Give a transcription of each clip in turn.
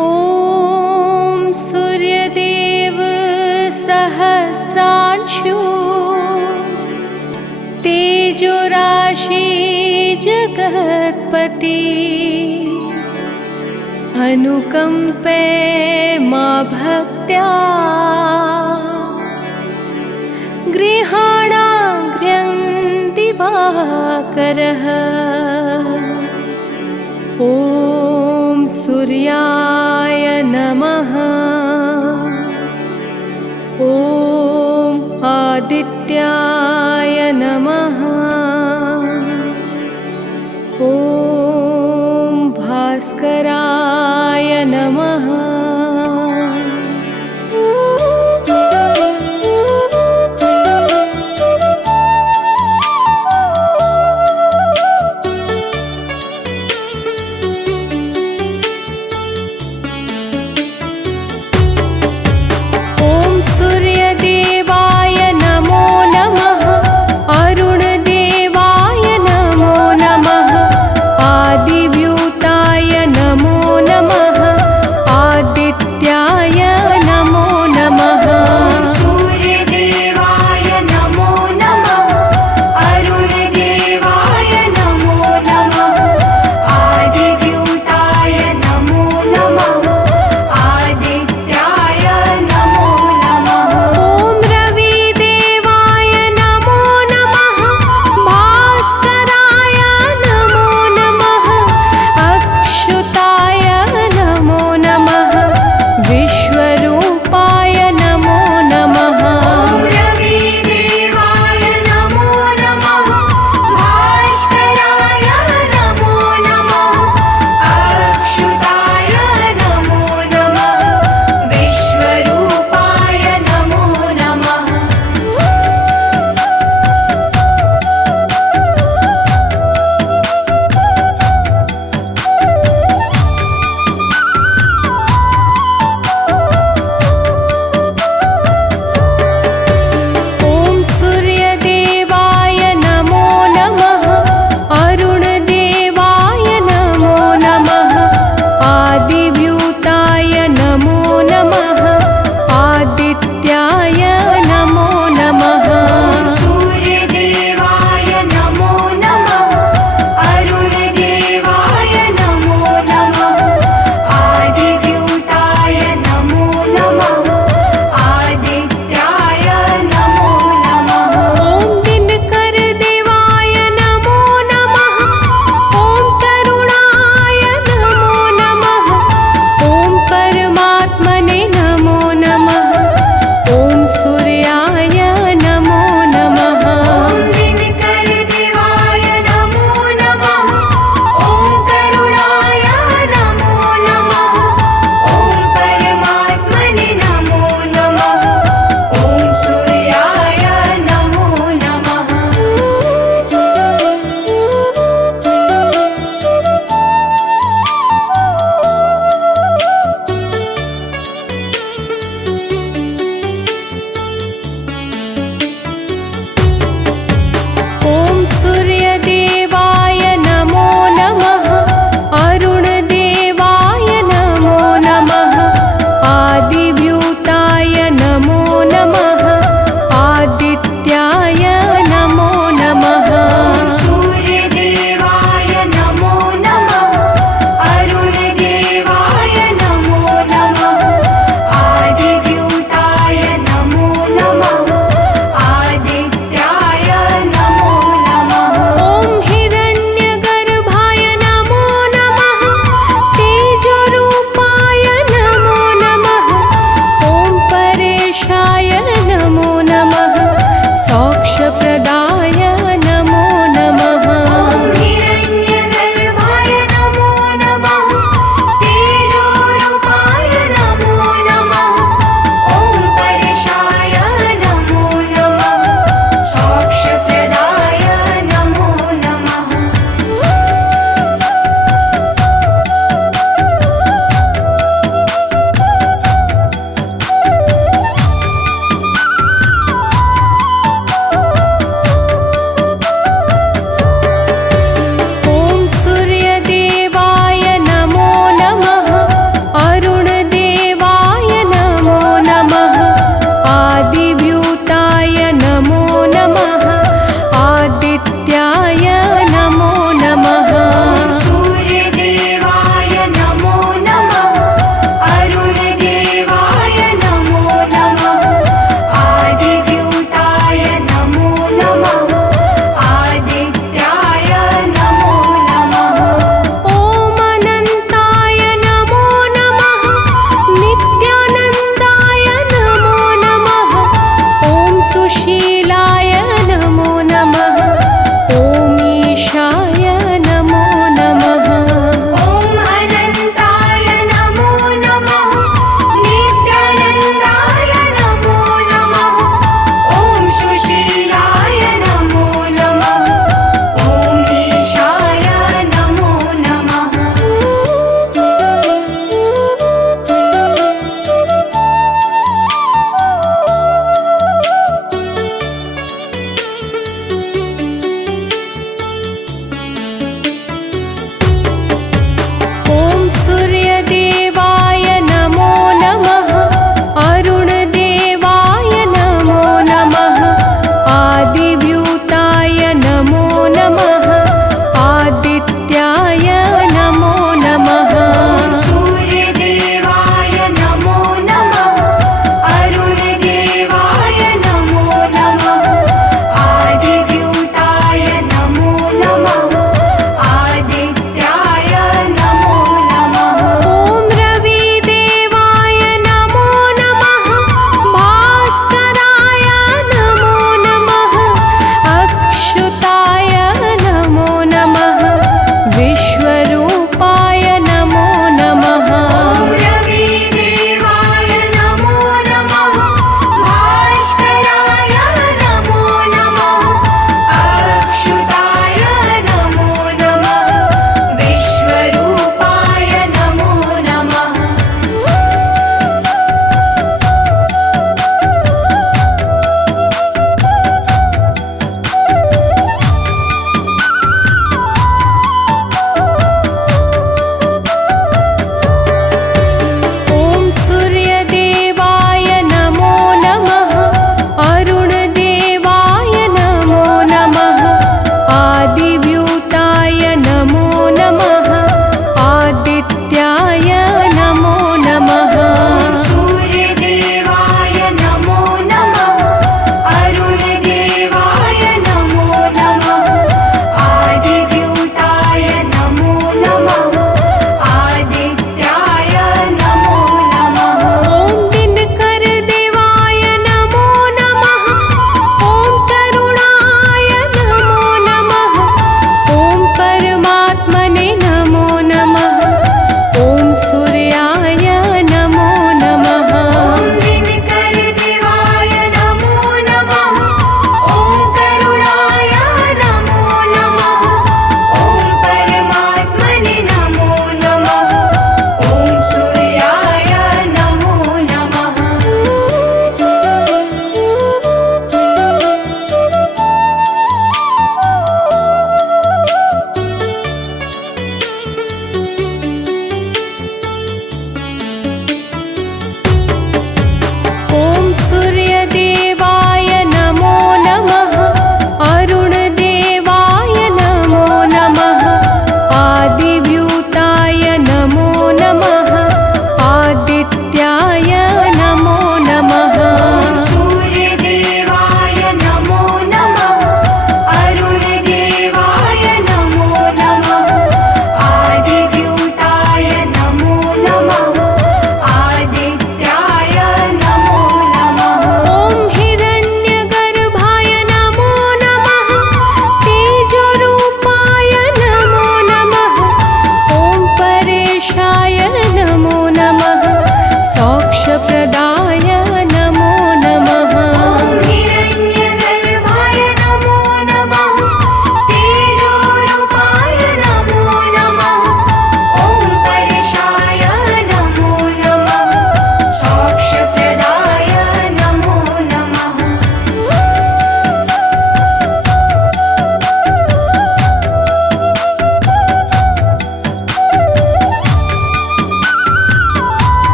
ॐ सूर्यदेव सहस्रांशु तेजोराशि जगत्पति अनुकंपे मा भक्त्या गृहाणाग्र्यं दिवाकरः। ॐ सूर्याय नमः। ॐ आदित्याय नमः। ॐ भास्कराय नमः।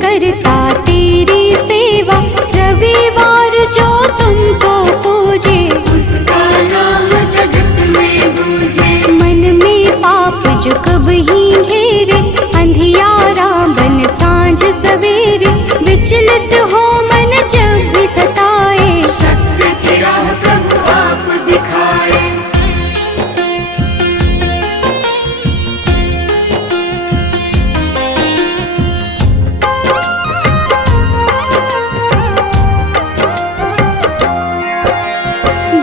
करता तेरी सेवा, रविवार जो तुमको पूजे उसका नाम जगत में गूंजे। मन में पाप जो कभी घेरे, अंधियारा बन सांझ सवेरे, विचलित हो मन जब भी सताए, सत्य की राह प्रभु आप दिखाए।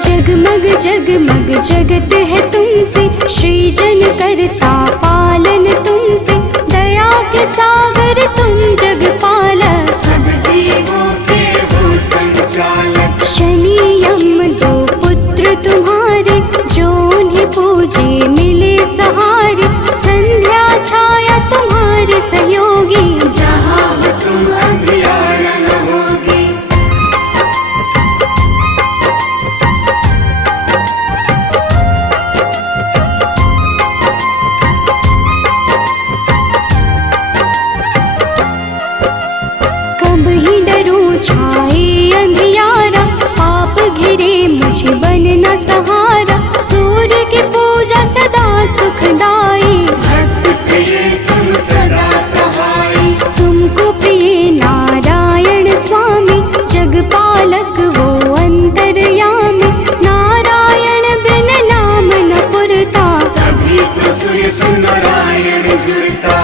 जगमग जगमग जगत है तुमसे, सृजन करता पालन तुमसे, दया के सागर तुम जग पालक, सब जीवों के हो संचालक। शनि यम दो पुत्र तुम्हारे, जो उन्हें पूजे मिले सहारे, संध्या छाया तुम्हारे सहयोगी, जहाँ हो तुम अंधियारा न होगी। कब ही डरूं छाए अंधियारा, पाप घिरे मुझे बन न सहारा, सूर्य की पूजा सदा सुखदाई, भक्त प्रिय तुम सदा सहाय। तुमको प्रिय नारायण स्वामी, जगपालक वो अंतर्यामी, नारायण बिन नाम न पुरता, तभी तो सूर्य से नारायण जुड़ता।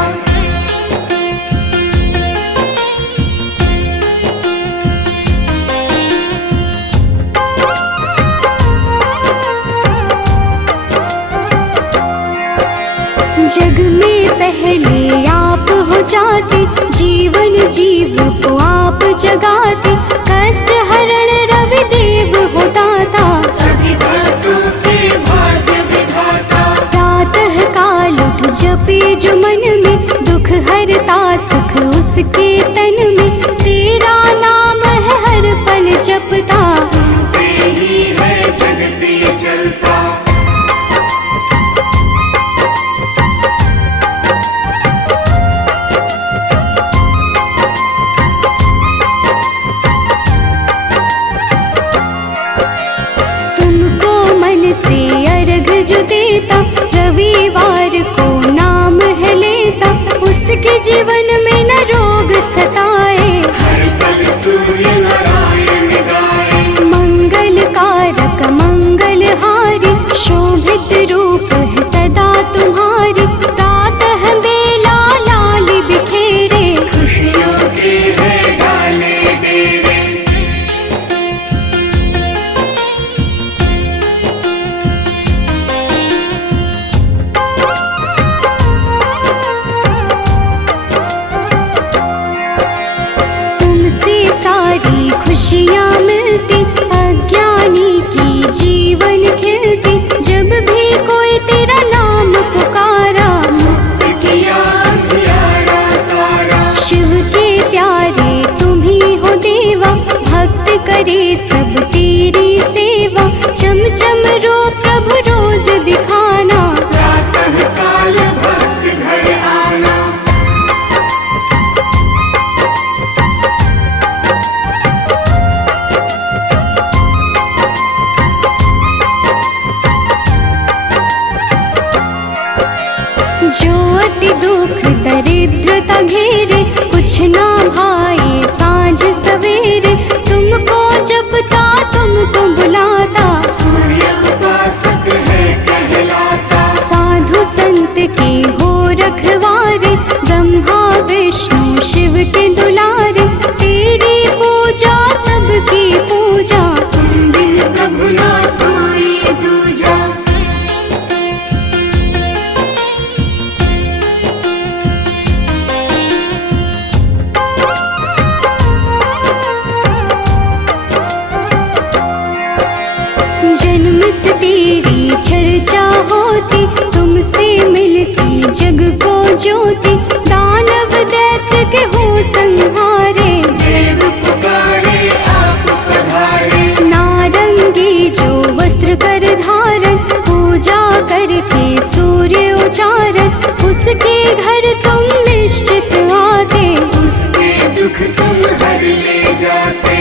जग में पहले आप हो जाते, जीवन जीव को आप जगाते, कष्ट हरण रवि देव हो दाता, सभी भक्तों के भाग्य विधाता। प्रातः काल उठ जपे जो मन में, दुख हरता सुख उसके तन में, तेरा नाम है हर पल जपता, तुमसे ही है जगत ये चलता। तुमको मन से अर्घ जो देता, रविवार को नाम है लेता, उसके जीवन में न रोग सताए, हर पल सूर्य नारायण गाए। मंगल कारक मंगलहारी, शोभित रूप है सदा तुम्हारी, प्रातः बेला लाल बिखेरे, खुशियों के है डाले डेरे। तुमसे सारी खुशियाँ मिलती, अज्ञानी की जीवन खिलती, जब भी कोई तेरा नाम पुकारा, मुक्त किया अंधियारा सारा। शिव के प्यारे तुम ही हो देवा, भक्त करे सब तेरी सेवा, चम चम रो प्रभु रोज दिखाना, प्रातः काल भक्त घर आना। जो अति दुख दरिद्रता घेरे, कुछ ना भाई सांझ सवेरे, तुमको जपता तुमको बुलाता, सूर्य उपासक है कहलाता। साधु संत के हो रखवारे, ब्रह्मा विष्णु शिव के दुलारे, तेरी पूजा सबकी पूजा, तुम बिन प्रभु ना कोई दूजा। जन्म से तेरी चर्चा होती, तुमसे मिलती जग को ज्योति, दानव दैत्य के हो संहारे, देव पुकारे आप पधारे। नारंगी जो वस्त्र कर धारण, पूजा करके सूर्य उचारण, उसके घर तुम निश्चित आते, उसके जाते।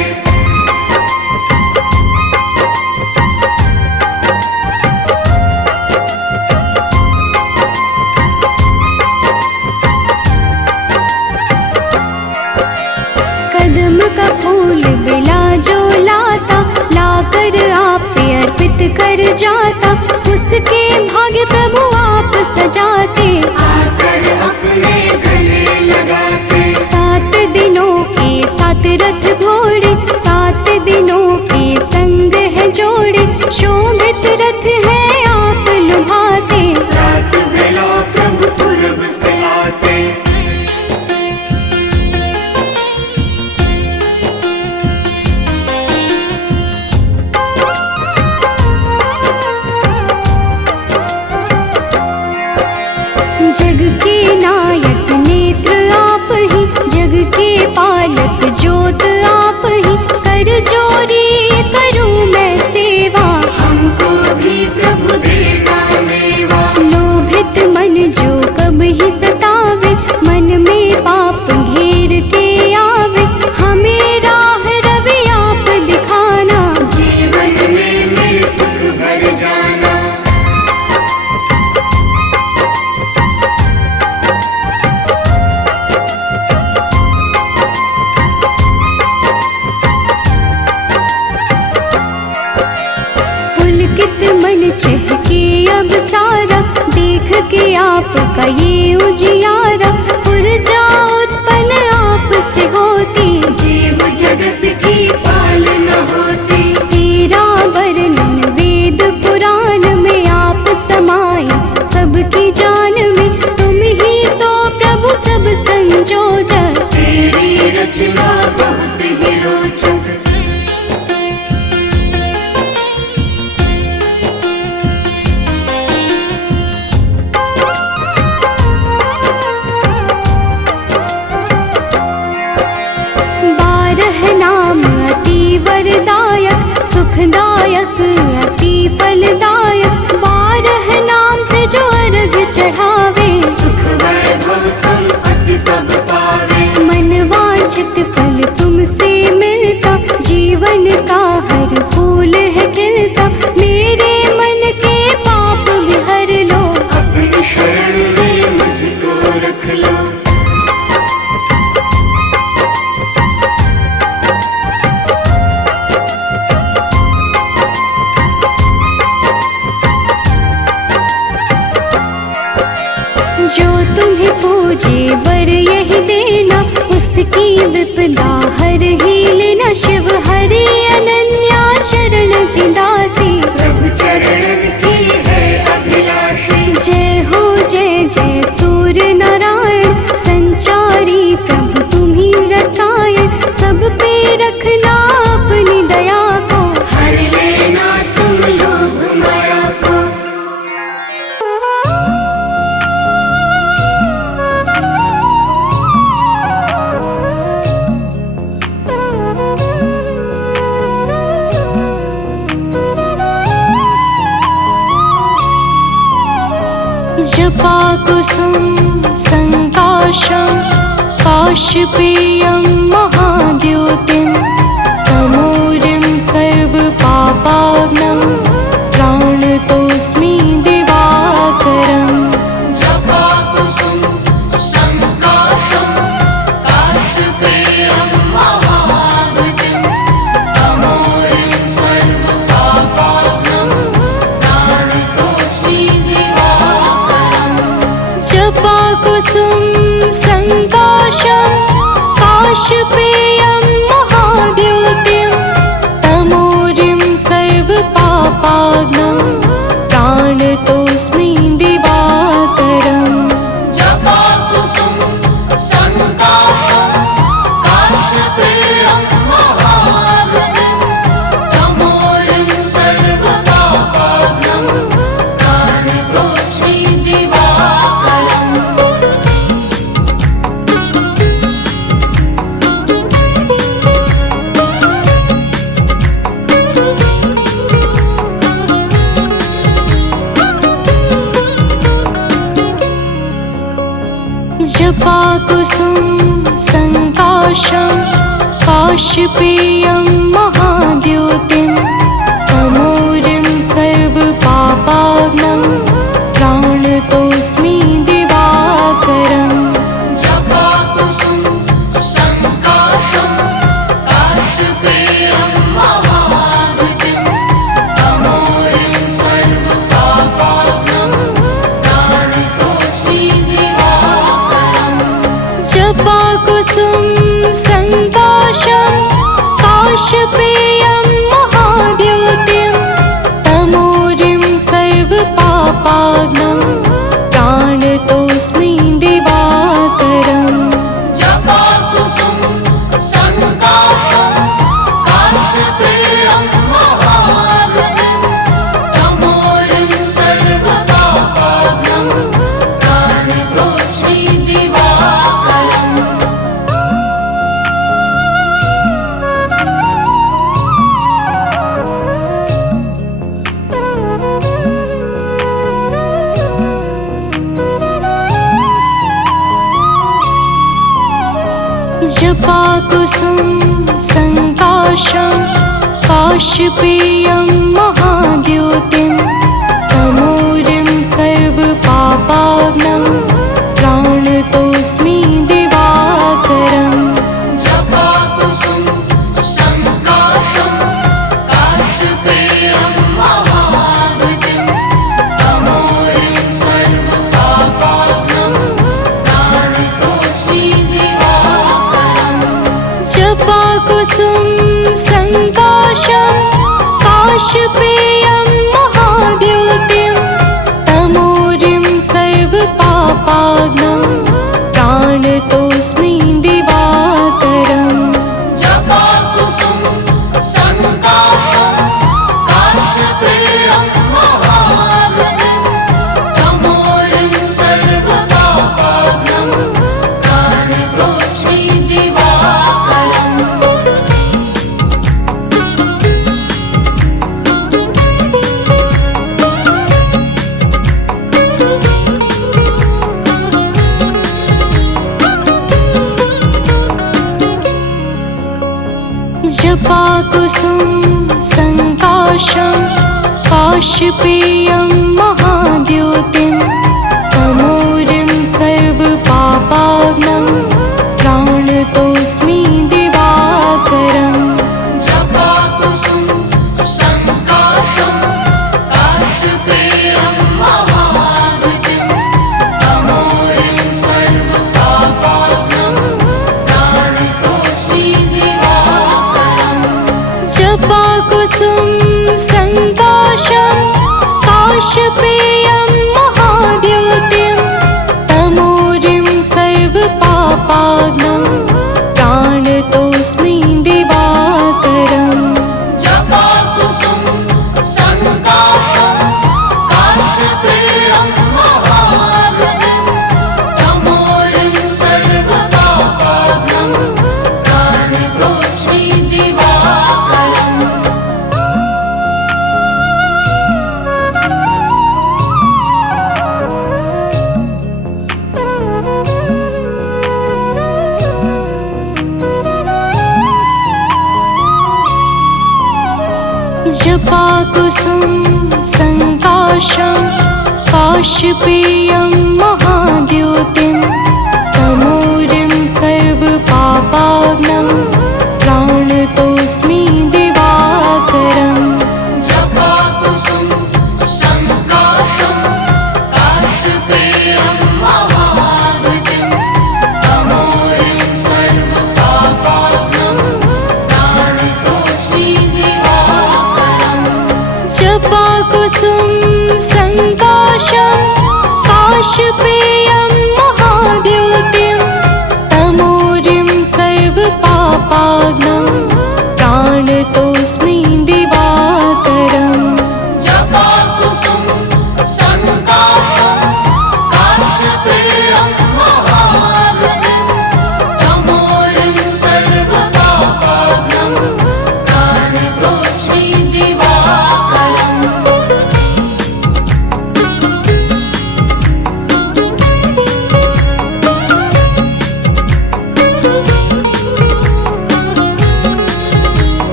कदम का फूल बिला जो लाता, लाकर आप पे अर्पित कर जाता, उसके भाग्य प्रभु आप सजाते, आकर अपने गले लगाते। 7 दिनों के 7 रथ घोड़े, 7 दिनों के संग है जोड़े, शोभित रथ है आप लुभाते, रात बेला प्रभु पूरब से आते। जग के नायक नेत्र आप ही, जग के पालक ज्योत आप ही, कर जोरी करूं मैं सेवा, हमको भी प्रभु देगा मेवा। लोभित मन जो कब ही सतावे, मन में पाप घेर के आवे, हमें राह रवि आप दिखाना, जीवन में मेरे सुख भर जाना। पुलकित मन चहके अब सारा, देख के आपका ये उजियारा, ऊर्जा उत्पन्न आप से होती, जीव जगत की पालना होती। तेरा वर्णन वेद पुराण में आप समाए, सबकी जान में तुम ही तो प्रभु सब संजोजक, तेरी रचना बहुत ही रोचक। नाम अति वरदायक, सुखदायक अति फलदायक, 12 नाम से जो अर्घ चढ़ावे, सुख वैभव संपत्ति सब पावे। मन वांछित फल तुमसे मिलता, जीवन का हर फूल है खिलता, मेरे मन के पाप भी हर लो, अपनी शरण में मुझको रख लो। जो तुम्हें पूजे वर यही देना, उसकी विपदा हर ही लेना, शिव हरि अनन्या शरण की दासी, प्रभु चरणन की है अभिलाषी। जय हो जय जय सूर्य नारायण, संचारी प्रभु तुम्ही रसायन, सब पे रखना अपनी दया को, हर लेना तुम लोभ माया को। जपा कुसुम संकाशं काशपेयं महाद्योतिं, तमोरिं सर्वपापाग्नं प्राणतोऽस्मि दिवाकरम्। जपा कुसुम संकाशं काशपेयं महाद्योतिं, तमोरिं सर्वपापाग्नं प्राणतोऽस्मि दिवाकरम्। जपा कुसुम संकाशं काशपेयं महाद्योतिं, तमोरिं सर्वपापाग्नं प्राणतोऽस्मि दिवाकरम्। जपा कुसुम संकाशं काशपेयं महाद्योतिं, तमोरिं सर्वपापाग्नं प्राणतोऽस्मि दिवाकरम्। जपा कुसुम संकाशं काशपेयं महाद्योतिं तमोरिं सर्वपापाग्नं प्राणतोऽस्मि दिवाकरम् जपाकुसुम संकाशं काशपेयं महाद्युतिं तमोरिं सर्वपापाग्नं प्राणतोऽस्मि दिवाकरम् जपाकुसुम संकाशं काशपेयं महाद्योतिं तमोरिं सर्वपापाग्नं प्राणतोऽस्मि दिवाकरम् जपाकुसुम संकाशं काशपेयं महाद्युतिं तमोरिं सर्वपापाग्नं प्राणतोऽस्मि दिवाकरम् जपाकुसुम संकाशं काशपेयं महाद्योतिं तमोरिं सर्वपापाग्नं प्राणतोऽस्मि दिवाकरम् जपाकुसुम संकाशं काशपेयं महाद्युतिं तमोरिं सर्वपापाग्नं प्राणतोऽस्मि दिवाकरम् जपाकुसुम संकाशं काशपेयं महाद्योतिं तमोरिं सर्वपापाग्नं प्राणतोऽस्मि दिवाकरम् जपाकुसुम संकाशं काशपेयं महाद्युतिं तमोरिं सर्वपापाग्नं प्राणतोऽस्मि दिवाकरम् जपाकुसुम संकाशं काशपेयं महाद्योतिं तमोरिं सर्वपापाग्नं प्राणतोऽस्मि दिवाकरम् जपाकुसुम संकाशं काशपेयं महाद्युतिं तमोरिं सर्वपापाग्नं प्राणतोऽस्मि दिवाकरम् जपाकुसुम संकाशं काशपेयं महाद्योतिं तमोरिं सर्वपापाग्नं प्राणतोऽस्मि दिवाकरम् जपाकुसुम संकाशं काशपेयं महाद्युतिं तमोरिं सर्वपापाग्नं प्राणतोऽस्मि दिवाकरम् जपाकुसुम संकाशं काशपेयं महाद्योतिं तमोरिं सर्वपापाग्नं प्राणतोऽस्मि दिवाकरम् जपाकुसुम संकाशं काशपेयं महाद्युतिं तमोरिं सर्वपापाग्नं प्राणतोऽस्मि दिवाकरम् जपाकुसुम संकाशं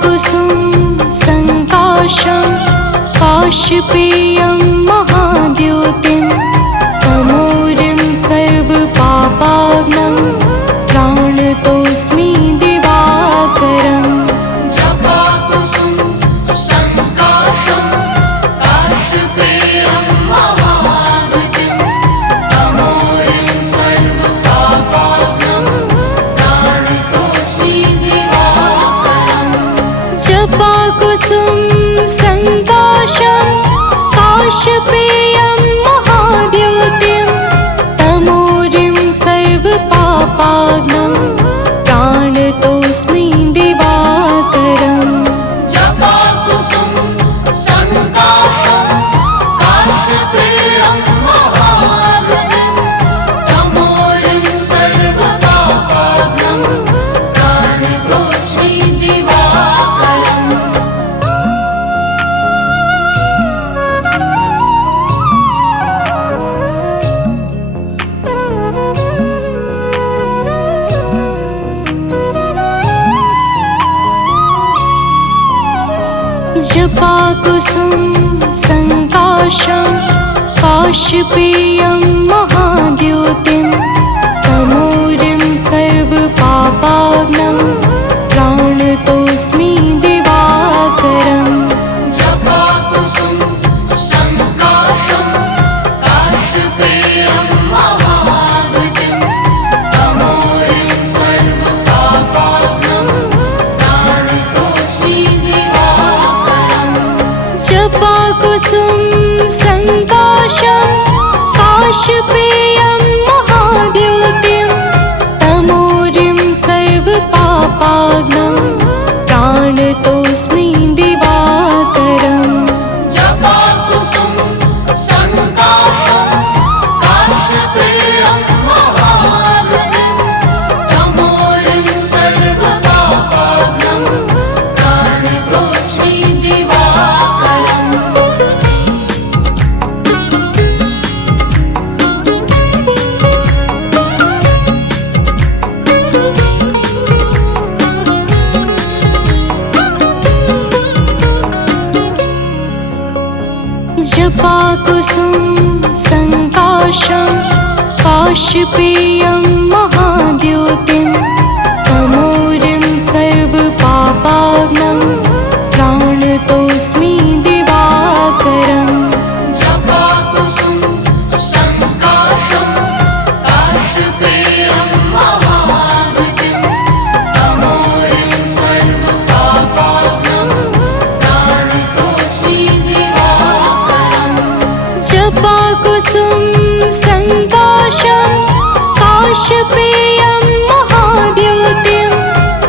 जपाकुसुम संकाशं काशपेयं महाद्युतिं तमोरिं सर्वपापाग्नं प्राणतोऽस्मि दिवाकरम् जपाकुसुम संकाशं काशपेयं महाद्युतिं तमोरिं सर्वपापाग्नं प्राणतोऽस्मि दिवाकरम् जपाकुसुम संकाशं काशपेयं महाद्युतिं तमोरिं सर्वपापाग्नं प्राणतोऽस्मि दिवाकरम् जपाकुसुम संकाशं काशपेयं महाद्युतिं तमोरिं सर्वपापाग्नं प्राणतोऽस्मि दिवाकरम् जपाकुसुम संकाशं काशपेयं महाद्युतिं तमोरिं सर्वपापाग्नं प्राणतोऽस्मि दिवाकरम् जपाकुसुम संकाशं काशपेयं महाद्युतिं तमोरिं सर्वपापाग्नं प्राणतोऽस्मि दिवाकरम् जपाकुसुम संकाशं काशपेयं महाद्युतिं तमोरिं सर्वपापाग्नं प्राणतोऽस्मि दिवाकरम् जपाकुसुम संकाशं काशपेयं महाद्युतिं तमोरिं सर्वपापाग्नं प्राणतोऽस्मि दिवाकरम् जपाकुसुम संकाशं काशपेयं महाद्युतिं तमोरिं सर्वपापाग्नं प्राणतोऽस्मि दिवाकरम् जपाकुसुम संकाशं काशपेयं महाद्युतिं तमोरिं सर्वपापाग्नं प्राणतोऽस्मि दिवाकरम् जपाकुसुम संकाशं काशपेयं महाद्युतिं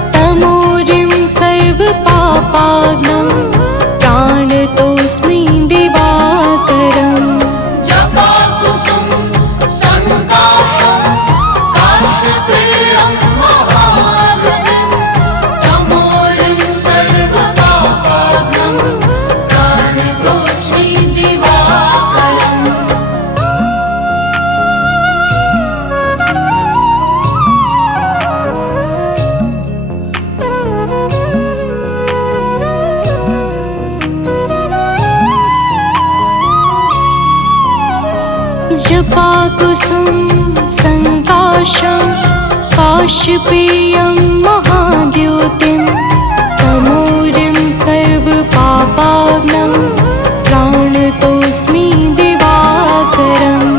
तमोरिं सर्वपापाग्नं प्राणतोऽस्मि दिवाकरम् जपाकुसुम संकाशं काशपेयं महाद्युतिं तमोरिं सर्वपापाग्नं प्राणतोऽस्मि दिवाकरम् जपाकुसुम संकाशं काशपेयं महाद्युतिं तमोरिं सर्वपापाग्नं प्राणतोऽस्मि दिवाकरम्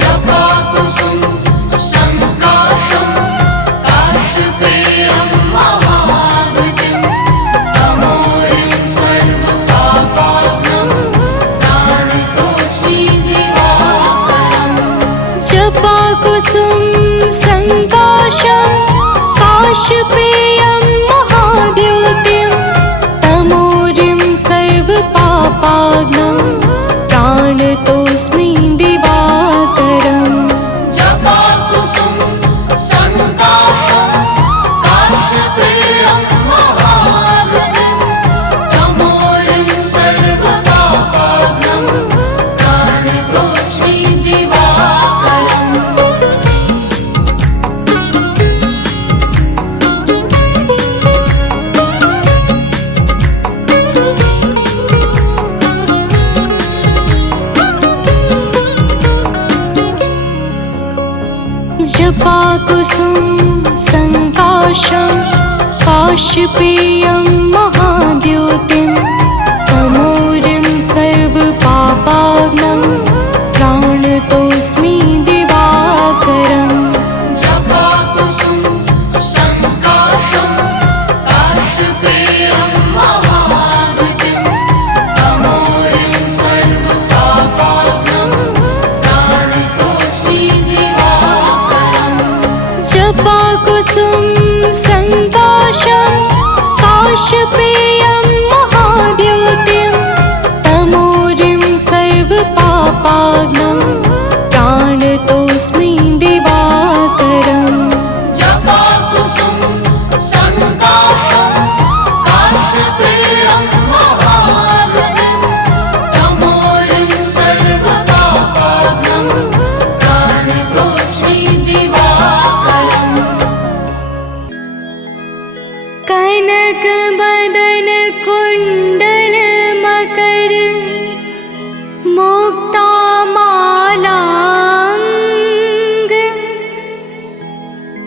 जपाकुसुम संकाशं काशपेयं महाद्युतिं तमोरिं सर्वपापाग्नं प्राणतोऽस्मि दिवाकरम् जपाकुसुम संकाशं काशपेयं जपाकुसुम संकाशं काश्यपेयं महाद्युतिं तमोरिं सर्वपापाग्नं प्राणतोऽस्मि दिवाकरम् जपाकुसुम संकाशं काश्यपेयं महाद्युतिं तमोरिं सर्वपापाग्नं प्राणतोऽस्मि दिवाकरम् जपाकुसुम संकाशं काश्यपेयं महाद्युतिं तमोरिं सर्वपापाग्नं प्राणतोऽस्मि दिवाकरम् जपाकुसुम संकाशं काश्यपेयं महाद्युतिं तमोरिं सर्वपापाग्नं प्राणतोऽस्मि दिवाकरम् कनक बदन कुंडल मकर मुक्ता मालांग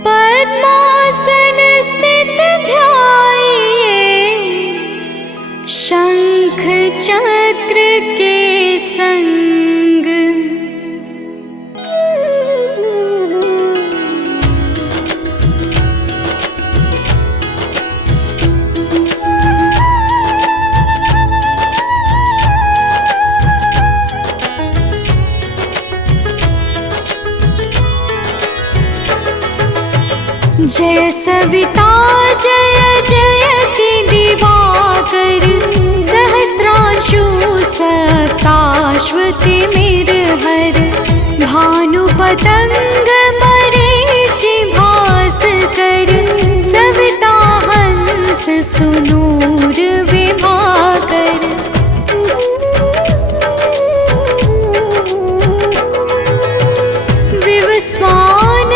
पद्मासन स्थित ध्याये शंख चक्र के संग। जय सविता जय जयति दिवाकर सहस्रांशु सप्ताश्वति मेरहर भानुपतंग मरीचि भास्कर सविता हंस सुनूर विभाकर। विवस्वान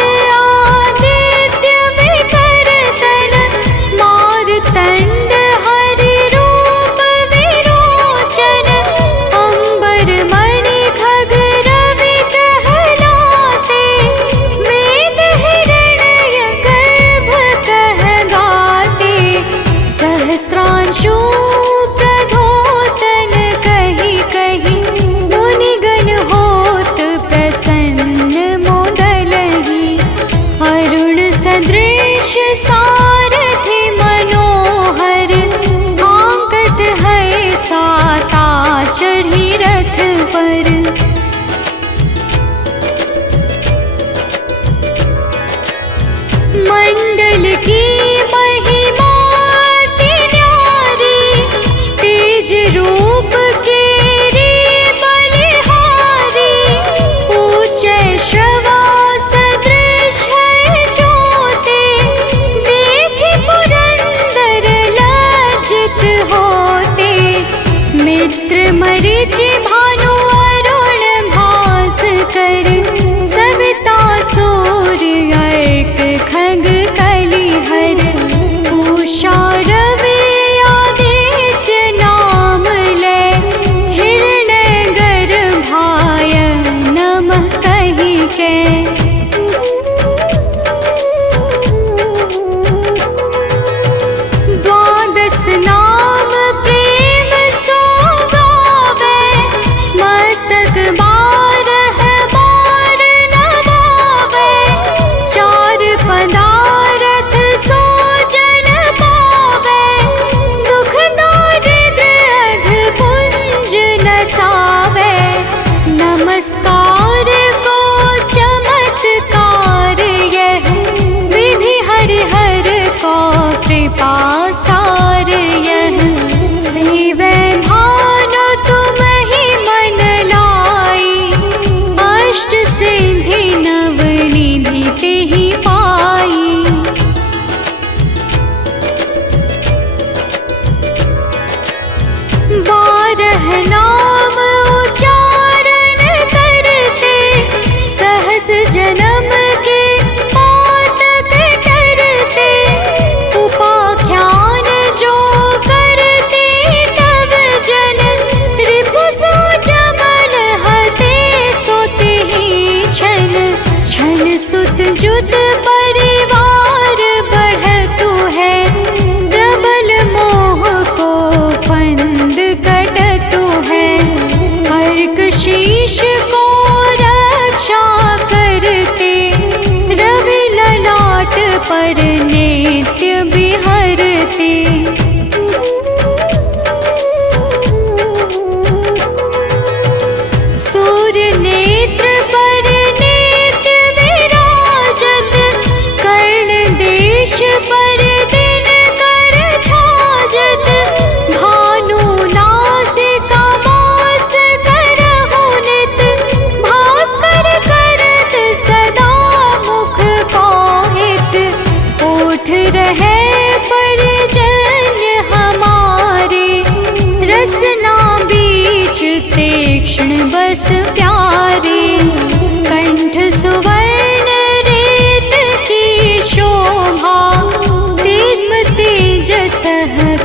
कृष्ण बस प्यारे। कंठ सुवर्ण रेत की शोभा, दिव्य तेजस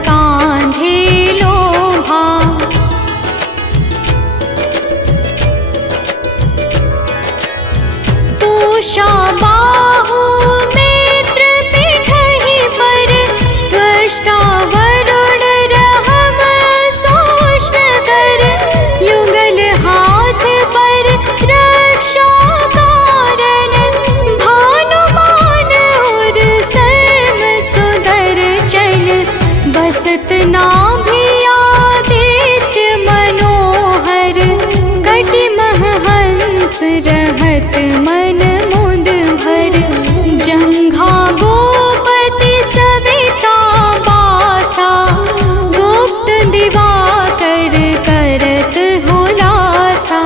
कांधे लोभा। पूषा बाहु मित्र पिठहि पर, त्वष्टा वरुण रहम सोष्ण कर। युगल हाथ पर रक्षा कारण, भानुमान और सर्व सुदर्शन। बसत नाभि आदित्य मनोहर, कटि मह हंस रहत मन मुद भर। जंघा गोपति सविता बासा, गुप्त दिवाकर करत हुलासा।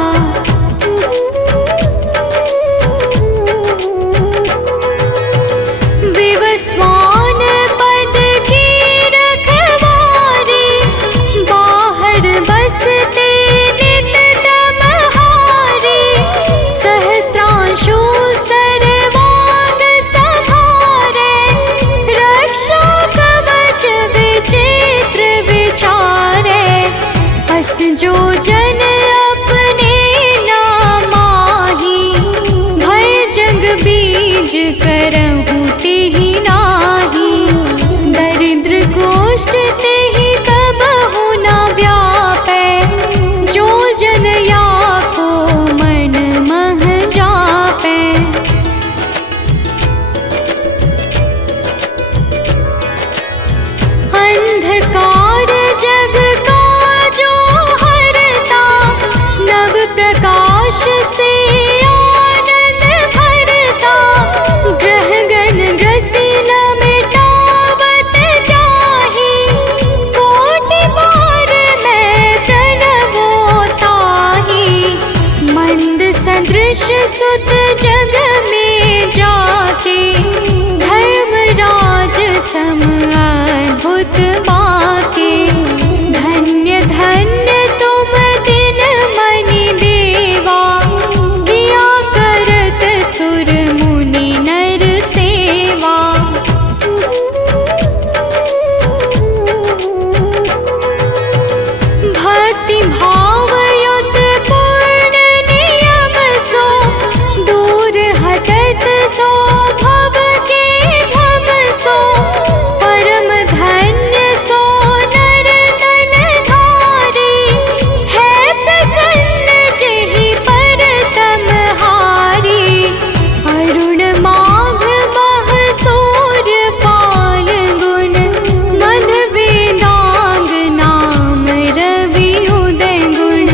विवस्वान पद की रखवारी, बाहर बसते नित तमहारी। सहस्त्रांशु सर्वांग संहारे, रक्षा कवच विचित्र विचारे। अस जो जन अपने नामाही, भय जग बीज करहु तेहि नाही। दरिद्र कोष्ठ तेहि कबहु न व्यापै, जो जन या को मन मह जापै। अंधकार जग का जो हरता, नव प्रकाश से आनंद भरता। ग्रह गण ग्रसी न मिटावत जाहि, कोटि बार मैं प्रणवो ताहि। मंद सदृश सुत जग में जाके, धर्मराज सम अद्भुत बाके। धन्य धन्य तुम दिन मनि देवा, किया करत सुर मुनि नर सेवा। भक्ति भाव युत पूर्ण नियम सो, दूर हटत सो भव के भव सो। परम धन्य सो नर तन धारी, है प्रसन्न जेहि पर तमहारी। अरुण माघ मह सूर्य फाल्गुन, मध वेदांग नाम रवि उदय गुण।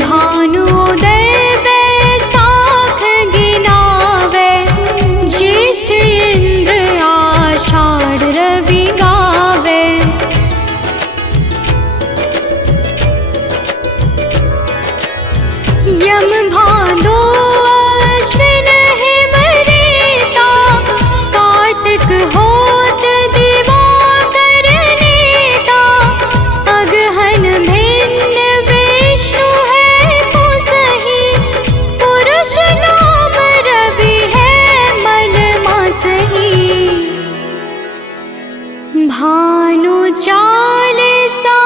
भानुदय बैसाख गिनावै, ज्येष्ठ इंद्र आषाढ़ रवि गावै। यम भादो अश्विन हिम रेता, कार्तिक होत दिवाकर नेता। अगहन भिन्न विष्णु है पुसहि, पुरुष नाम रवि है मल मासहि। भानु चालीसा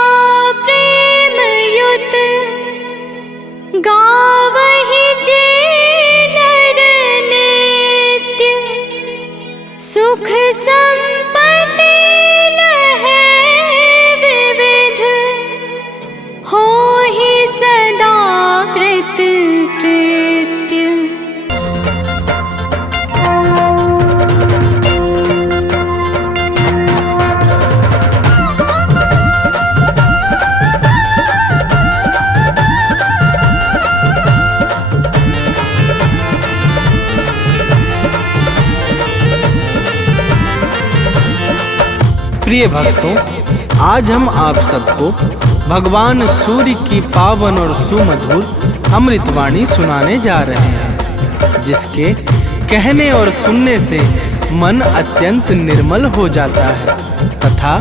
प्रेम युत, गावहि जे नर नित्य। सुख संपत्ति लहै विविध, होहि सदा कृत कृत्य। प्रिय भक्तों, आज हम आप सबको भगवान सूर्य की पावन और सुमधुर अमृतवाणी सुनाने जा रहे हैं, जिसके कहने और सुनने से मन अत्यंत निर्मल हो जाता है तथा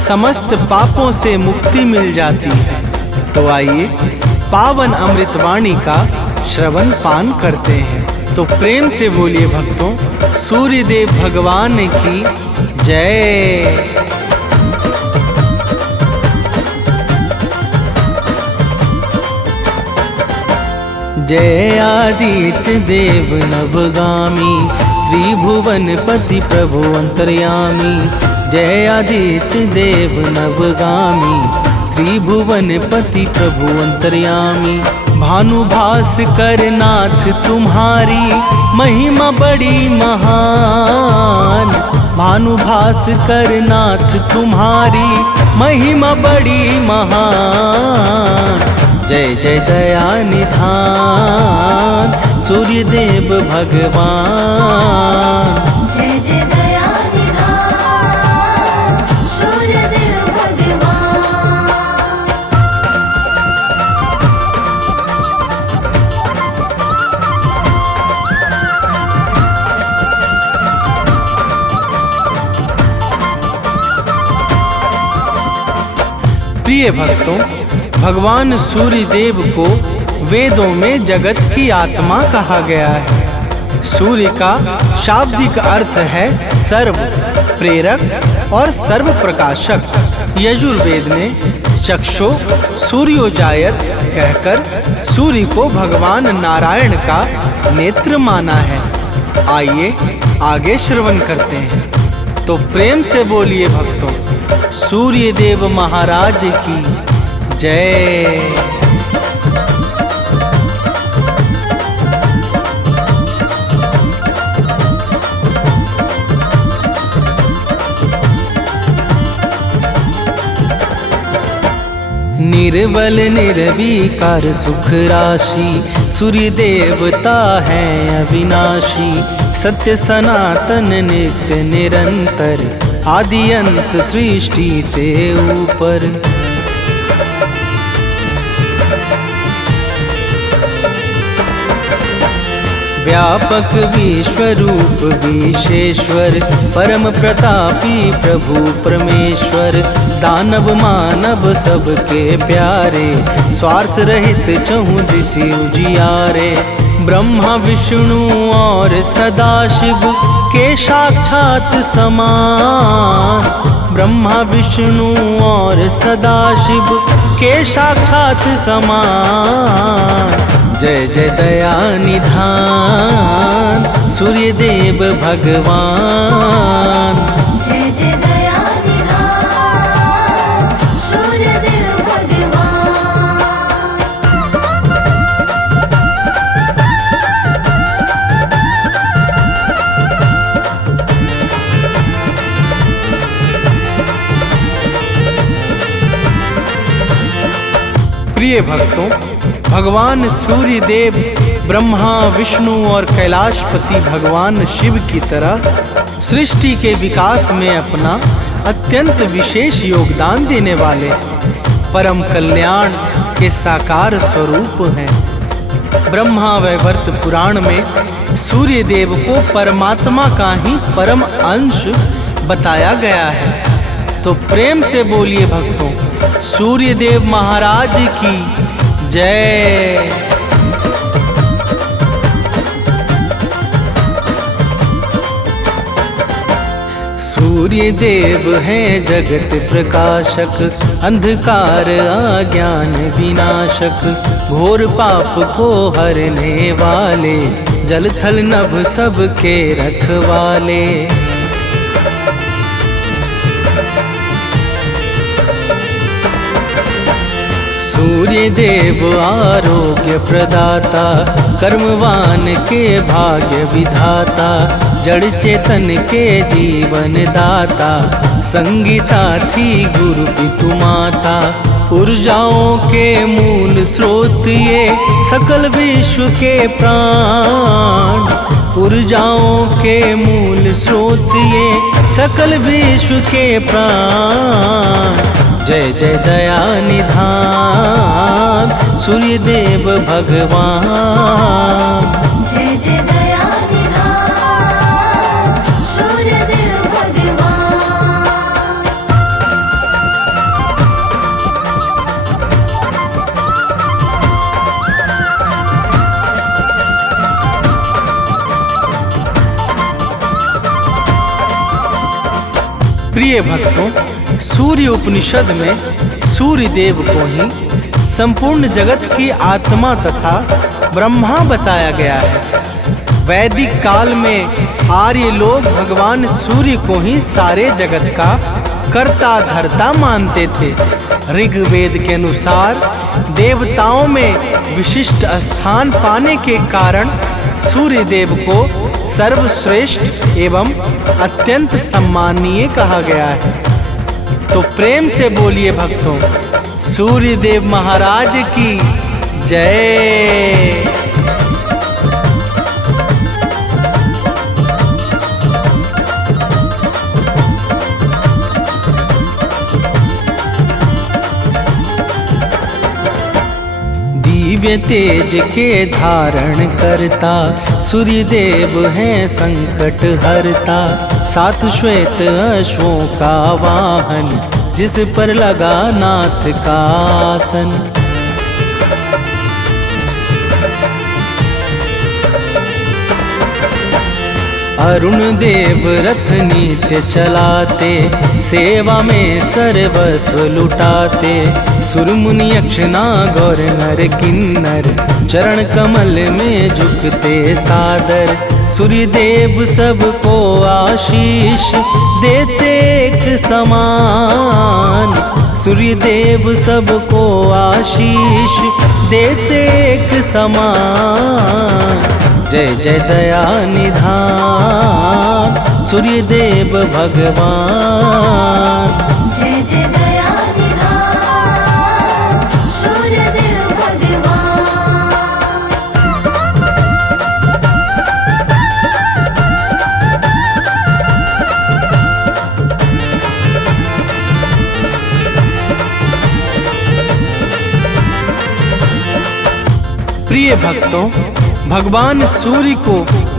समस्त पापों से मुक्ति मिल जाती है। तो आइए पावन अमृतवाणी का श्रवण पान करते हैं। तो प्रेम से बोलिए भक्तों, सूर्यदेव भगवान की जय। जय आदित्य देव नवगामी, त्रिभुवनपति प्रभु अंतर्यामी। जय आदित्य देव नवगामी, त्रिभुवनपति प्रभु अंतर्यामी। भानुभास्कर नाथ तुम्हारी महिमा बड़ी महान। भानुभास्कर नाथ तुम्हारी महिमा बड़ी महान। जय जय दया निधान सूर्यदेव भगवान। जय जय दया निधान सूर्यदेव भगवान। प्रिय भक्तों, भगवान सूर्यदेव को वेदों में जगत की आत्मा कहा गया है। सूर्य का शाब्दिक अर्थ है सर्व प्रेरक और सर्व प्रकाशक। यजुर्वेद ने चक्षु सूर्योजायत कहकर सूर्य को भगवान नारायण का नेत्र माना है। आइए आगे श्रवण करते हैं। तो प्रेम से बोलिए भक्तों, सूर्यदेव महाराज की जय। निर्बल निर्विकार सुख राशि, सूर्य देवता है अविनाशी। सत्य सनातन नित्य निरंतर, आदि अंत सृष्टि से ऊपर। व्यापक विश्वरूप विशेश्वर, परम प्रतापी प्रभु परमेश्वर। दानव मानव सबके प्यारे, स्वार्थ रहित चहुँ दिशि उजियारे। ब्रह्मा विष्णु और सदाशिव के साक्षात समान। ब्रह्मा विष्णु और सदाशिव के साक्षात समान। जय जय दया निधान सूर्यदेव भगवान। जय जय दया निधान सूर्यदेव भगवान। प्रिय भक्तों, भगवान सूर्यदेव ब्रह्मा विष्णु और कैलाशपति भगवान शिव की तरह सृष्टि के विकास में अपना अत्यंत विशेष योगदान देने वाले परम कल्याण के साकार स्वरूप हैं। ब्रह्मा वैवर्त पुराण में सूर्यदेव को परमात्मा का ही परम अंश बताया गया है। तो प्रेम से बोलिए भक्तों, सूर्यदेव महाराज की जय। सूर्यदेव हैं जगत प्रकाशक, अंधकार अज्ञान विनाशक। घोर पाप को हरने वाले, जल थल नभ सबके रखवाले। सूर्यदेव आरोग्य प्रदाता, कर्मवान के भाग्य विधाता। जड़ चेतन के जीवन दाता, संगी साथी गुरु पितु माता। ऊर्जाओं के मूल स्रोत ये, सकल विश्व के प्राण। ऊर्जाओं के मूल स्रोत ये, सकल विश्व के प्राण। जय जय दया निधान सूर्यदेव भगवान। जय जय दया निधान सूर्यदेव भगवान। प्रिय भक्तों, सूर्य उपनिषद में सूर्य देव को ही संपूर्ण जगत की आत्मा तथा ब्रह्मा बताया गया है। वैदिक काल में आर्य लोग भगवान सूर्य को ही सारे जगत का कर्ता धर्ता मानते थे। ऋग्वेद के अनुसार देवताओं में विशिष्ट स्थान पाने के कारण सूर्य देव को सर्वश्रेष्ठ एवं अत्यंत सम्माननीय कहा गया है। तो प्रेम से बोलिए भक्तों, सूर्य देव महाराज की जय। दिव्य तेज के धारण करता सूर्य देव है संकट हरता। सात श्वेत अश्वों का वाहन जिस पर लगा नाथ का आसन। अरुण देव रथ नित्य चलाते, सेवा में सर्वस्व लुटाते। सुर मुनि यक्ष नागौर नर किन्नर, चरण कमल में झुकते सादर। सूर्य देव सबको आशीष देते एक समान। सूर्य देव सबको आशीष देते एक समान। जय जय दया निधान सूर्य देव भगवान। जय जय दया निधान सूर्य देव भगवान। प्रिय भक्तों, भगवान सूर्य को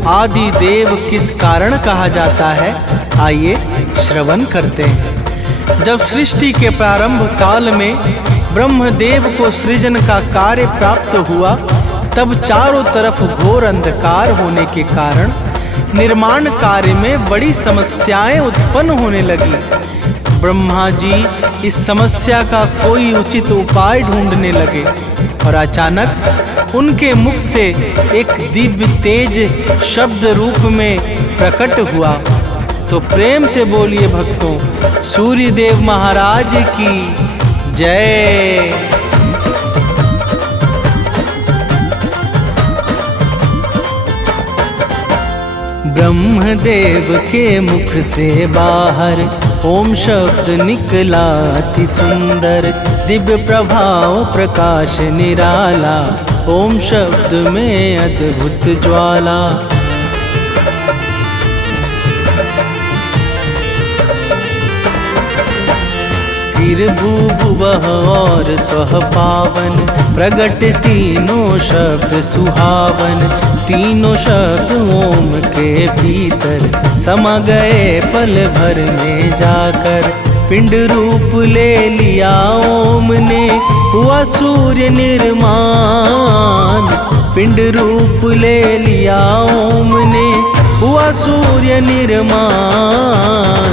आदि देव किस कारण कहा जाता है, आइए श्रवण करते हैं। जब सृष्टि के प्रारंभ काल में ब्रह्मदेव को सृजन का कार्य प्राप्त हुआ, तब चारों तरफ घोर अंधकार होने के कारण निर्माण कार्य में बड़ी समस्याएं उत्पन्न होने लगी। ब्रह्मा जी इस समस्या का कोई उचित उपाय ढूंढने लगे और अचानक उनके मुख से एक दिव्य तेज शब्द रूप में प्रकट हुआ। तो प्रेम से बोलिए भक्तों, सूर्य देव महाराज की जय। ब्रह्मदेव के मुख से बाहर ओम शब्द निकला अति सुंदर। दिव्य प्रभाव प्रकाश निराला, ओम शब्द में अद्भुत ज्वाला। फिर भूभुवः और स्वः पावन, प्रगट तीनों शब्द सुहावन। तीनों शब्द ओम के भीतर समा गए पल भर में जाकर। पिंड रूप ले लिया ओम ने, हुआ सूर्य निर्माण। पिंड रूप ले लिया ओम ने, हुआ सूर्य निर्माण।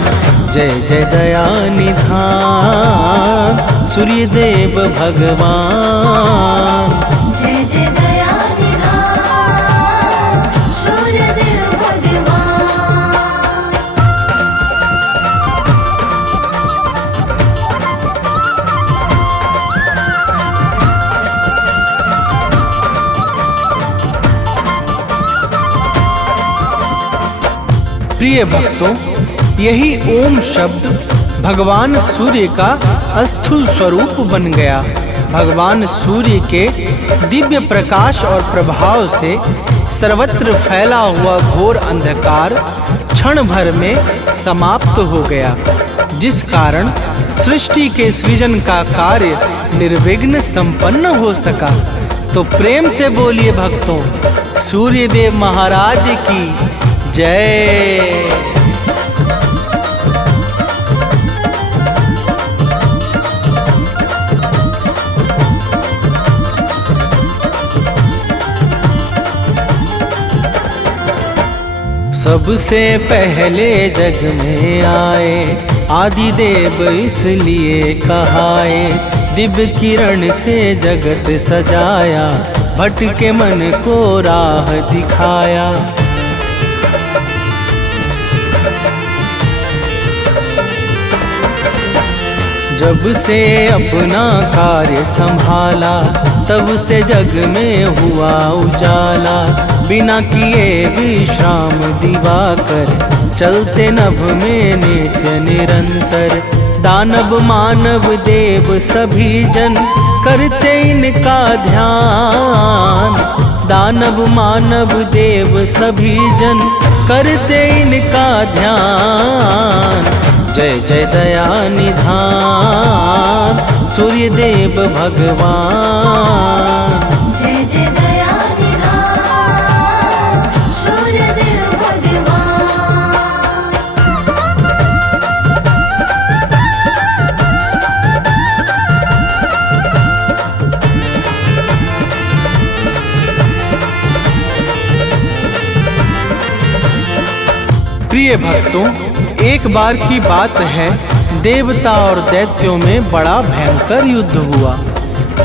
जय जय दया निधान सूर्य देव भगवान। जय जय दया निधान सूर्य देव भगवान। प्रिय भक्तों, यही ओम शब्द भगवान सूर्य का स्थूल स्वरूप बन गया। भगवान सूर्य के दिव्य प्रकाश और प्रभाव से सर्वत्र फैला हुआ घोर अंधकार क्षण भर में समाप्त हो गया, जिस कारण सृष्टि के सृजन का कार्य निर्विघ्न संपन्न हो सका। तो प्रेम से बोलिए भक्तों, सूर्य देव महाराज की जय। सबसे पहले जग में आए आदिदेव इसलिए कहाए, दिव्य किरण से जगत सजाया, भटके मन को राह दिखाया। जब से अपना कार्य संभाला, तब से जग में हुआ उजाला। बिना किए विश्राम दिवाकर, चलते नभ में नित्य निरंतर। दानव मानव देव सभी जन, करते इनका ध्यान। दानव मानव देव सभी जन, करते इनका ध्यान। जय जय दया निधान सूर्य देव भगवान। जय जय दया निधान सूर्य देव भगवान। प्रिय भक्तों, एक बार की बात है, देवता और दैत्यों में बड़ा भयंकर युद्ध हुआ,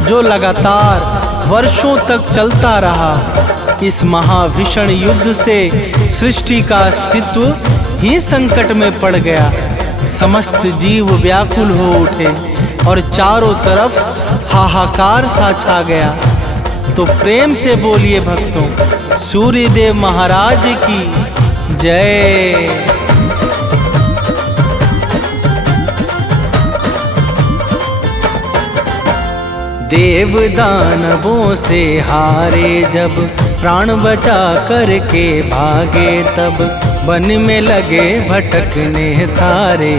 जो लगातार वर्षों तक चलता रहा। इस महाभीषण युद्ध से सृष्टि का अस्तित्व ही संकट में पड़ गया। समस्त जीव व्याकुल हो उठे और चारों तरफ हाहाकार सा छा गया। तो प्रेम से बोलिए भक्तों, सूर्यदेव महाराज की जय। देव दानवों से हारे जब, प्राण बचा करके भागे तब। वन में लगे भटकने सारे,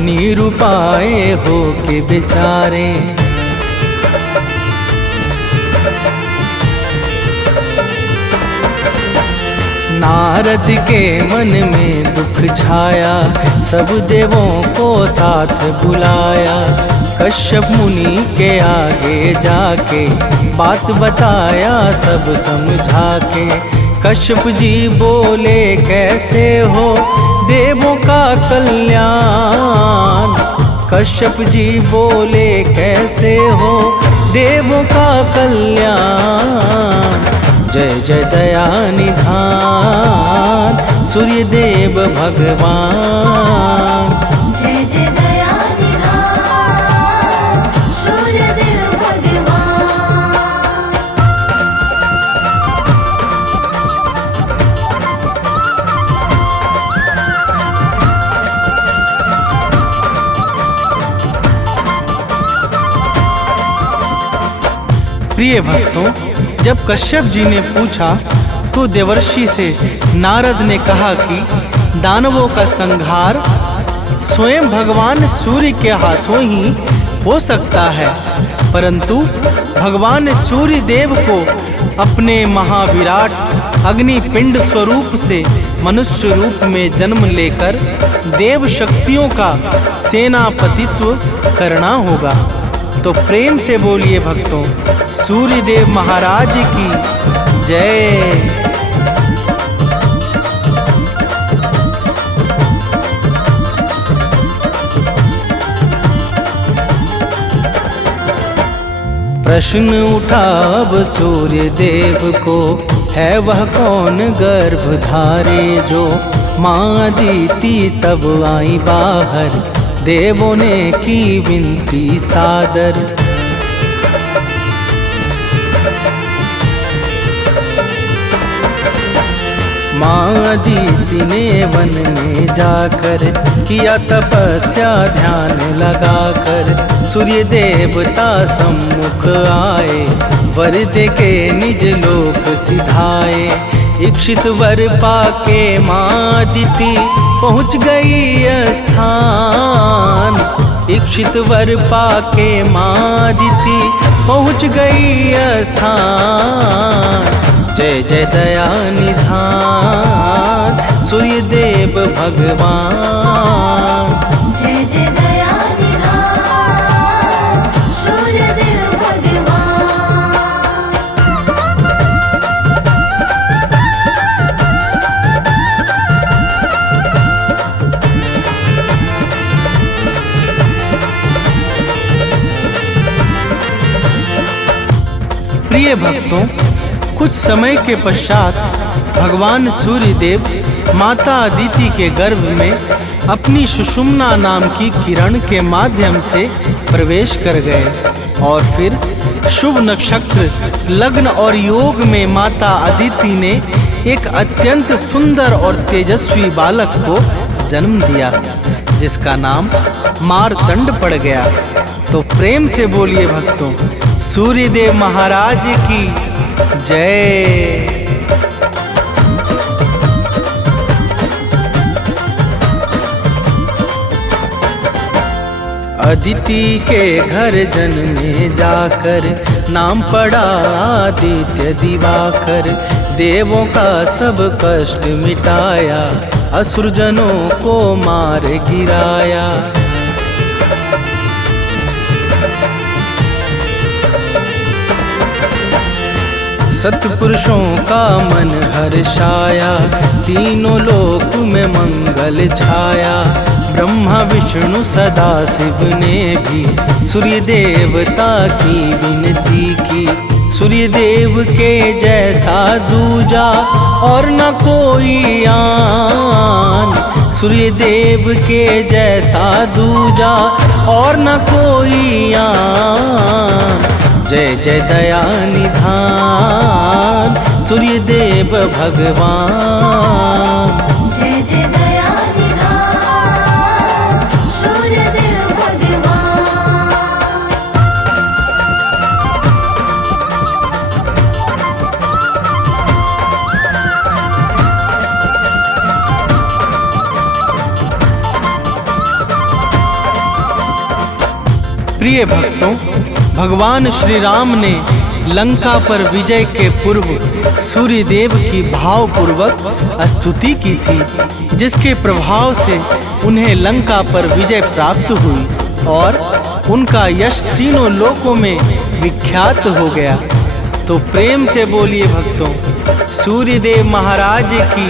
निरुपाय हो के बेचारे। नारद के मन में दुख छाया, सब देवों को साथ बुलाया। कश्यप मुनि के आगे जाके, बात बताया सब समझा के। कश्यप जी बोले कैसे हो देवों का कल्याण। कश्यप जी बोले कैसे हो देवों का कल्याण। जय जय दया निधान सूर्य देव भगवान। जय जय दया निधान सूर्य देव भगवान। प्रिय भक्तों, जब कश्यप जी ने पूछा तो देवर्षि से नारद ने कहा कि दानवों का संहार स्वयं भगवान सूर्य के हाथों ही हो सकता है, परंतु भगवान सूर्य देव को अपने महाविराट अग्निपिंड स्वरूप से मनुष्य रूप में जन्म लेकर देव शक्तियों का सेनापतित्व करना होगा। तो प्रेम से बोलिए भक्तों, सूर्य देव महाराज की जय। प्रश्न उठा अब सूर्य देव को, है वह कौन गर्भधारे जो। माँ अदिति तब आई बाहर, देवों ने की विनती सादर। माँ अदिति ने वन में जाकर, किया तपस्या ध्यान लगाकर। सूर्य देवता सम्मुख आए, वर दे के निज लोक सिधाए। इक्षित वर पाके माँ अदिति पहुँच गई स्थान। इक्षित वर पाके माँ अदिति पहुँच गई स्थान। जय जय दया निधान सूर्य देव भगवान। जय जय दया निधान सूर्य देव भगवान। प्रिय भक्तों, कुछ समय के पश्चात भगवान सूर्य देव माता अदिति के गर्भ में अपनी सुषुम्ना नाम की किरण के माध्यम से प्रवेश कर गए और फिर शुभ नक्षत्र, लग्न और योग में माता अदिति ने एक अत्यंत सुंदर और तेजस्वी बालक को जन्म दिया, जिसका नाम मार्तंड पड़ गया। तो प्रेम से बोलिए भक्तों, सूर्यदेव महाराज की जय। अदिति के घर जन्मे जाकर नाम पड़ा आदित्य दिवाकर। देवों का सब कष्ट मिटाया, असुर जनों को मार गिराया। सत्पुरुषों का मन हर्षाया, तीनों लोक में मंगल छाया। ब्रह्मा विष्णु सदा शिव ने भी सूर्य देवता की विनती की। सूर्य देव के जैसा दूजा और न कोई आन। सूर्य देव के जैसा दूजा और न कोई आन। जय जय दया निधान सूर्य देव भगवान। जय जय दया निधान सूर्य देव भगवान। प्रिय भक्तों, भगवान श्री राम ने लंका पर विजय के पूर्व सूर्य देव की भावपूर्वक स्तुति की थी, जिसके प्रभाव से उन्हें लंका पर विजय प्राप्त हुई और उनका यश तीनों लोकों में विख्यात हो गया। तो प्रेम से बोलिए भक्तों, सूर्य देव महाराज की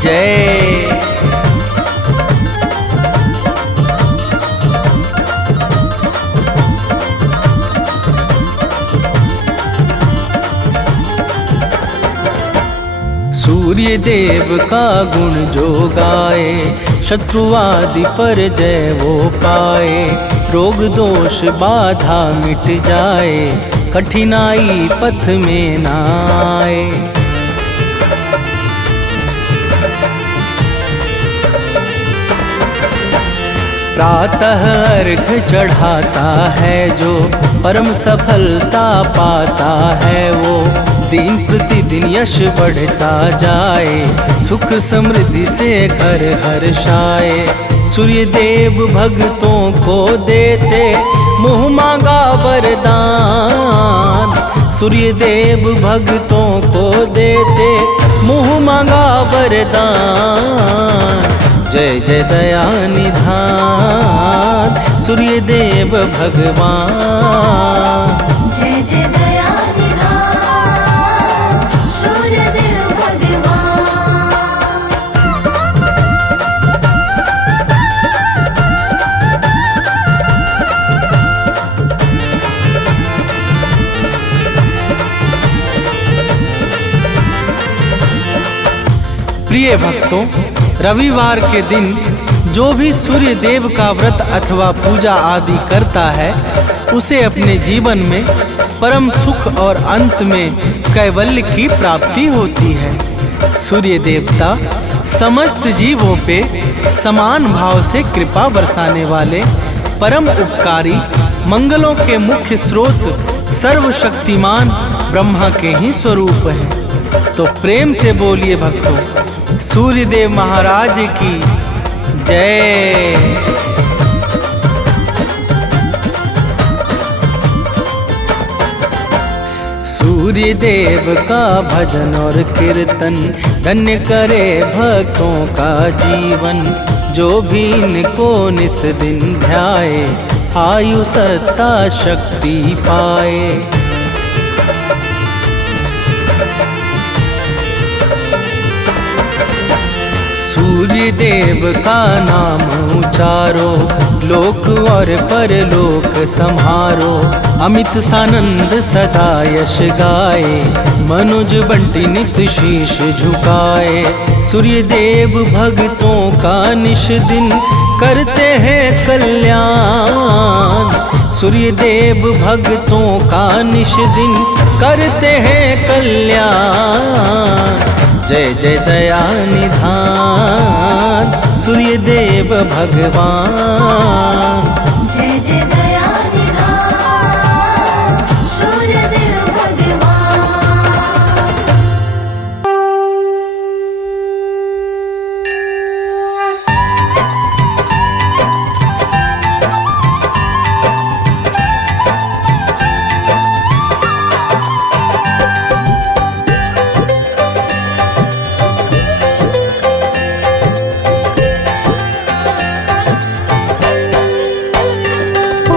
जय। सूर्य देव का गुण जो गाए, शत्रु आदि पर जय वो पाए। रोग दोष बाधा मिट जाए, कठिनाई पथ में ना आए। प्रातः अर्घ चढ़ाता है जो, परम सफलता पाता है वो। दिन प्रतिदिन यश बढ़ता जाए, सुख समृद्धि से घर हर्षाए। सूर्य देव भक्तों को देते मुँह मांगा वरदान। सूर्य देव भक्तों को देते मुँह मांगा वरदान। जय जय दया निधान सूर्य देव भगवान। जय जय दया निधान सूर्य देव भगवान। प्रिय भक्तों, रविवार के दिन जो भी सूर्य देव का व्रत अथवा पूजा आदि करता है, उसे अपने जीवन में परम सुख और अंत में कैवल्य की प्राप्ति होती है। सूर्य देवता समस्त जीवों पे समान भाव से कृपा बरसाने वाले परम उपकारी, मंगलों के मुख्य स्रोत, सर्वशक्तिमान ब्रह्मा के ही स्वरूप हैं। तो प्रेम से बोलिए भक्तों, सूर्य देव महाराज की जय। सूर्य देव का भजन और कीर्तन धन्य करे भक्तों का जीवन। जो भी इनको निस दिन ध्याए, आयु सत्ता शक्ति पाए। सूर्य देव का नाम उचारो, लोक और परलोक सम्हारो। अमित सानंद सदा यश गाए, मनुज बंटी नित शीश झुकाए। सूर्य देव भक्तों का निश दिन करते हैं कल्याण। सूर्य देव भक्तों का निश दिन करते हैं कल्याण। जय जय दया निधान सूर्य देव भगवान। जय जय दया निधान सूर्य देव भगवान। ओ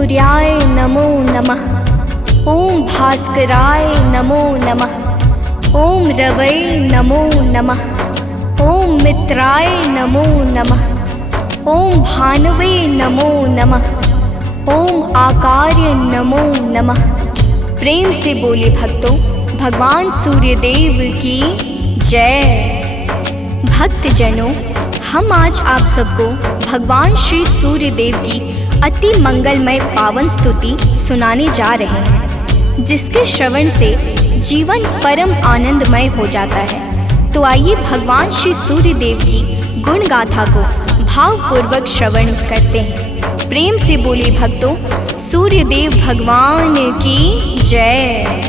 सूर्याय नमो नमः। ओम भास्कराय नमो नमः। ओम रवै नमो नमः। ओम मित्राय नमो नमः। ओम भानवे नमो नमः। ओम आकार्य नमो नमः। प्रेम से बोले भक्तों, भगवान सूर्यदेव की जय। भक्तजनों, हम आज आप सबको भगवान श्री सूर्यदेव की अति मंगलमय पावन स्तुति सुनाने जा रहे हैं, जिसके श्रवण से जीवन परम आनंदमय हो जाता है। तो आइए भगवान श्री सूर्यदेव की गुण गाथा को भावपूर्वक श्रवण करते हैं। प्रेम से बोले भक्तों, सूर्यदेव भगवान की जय।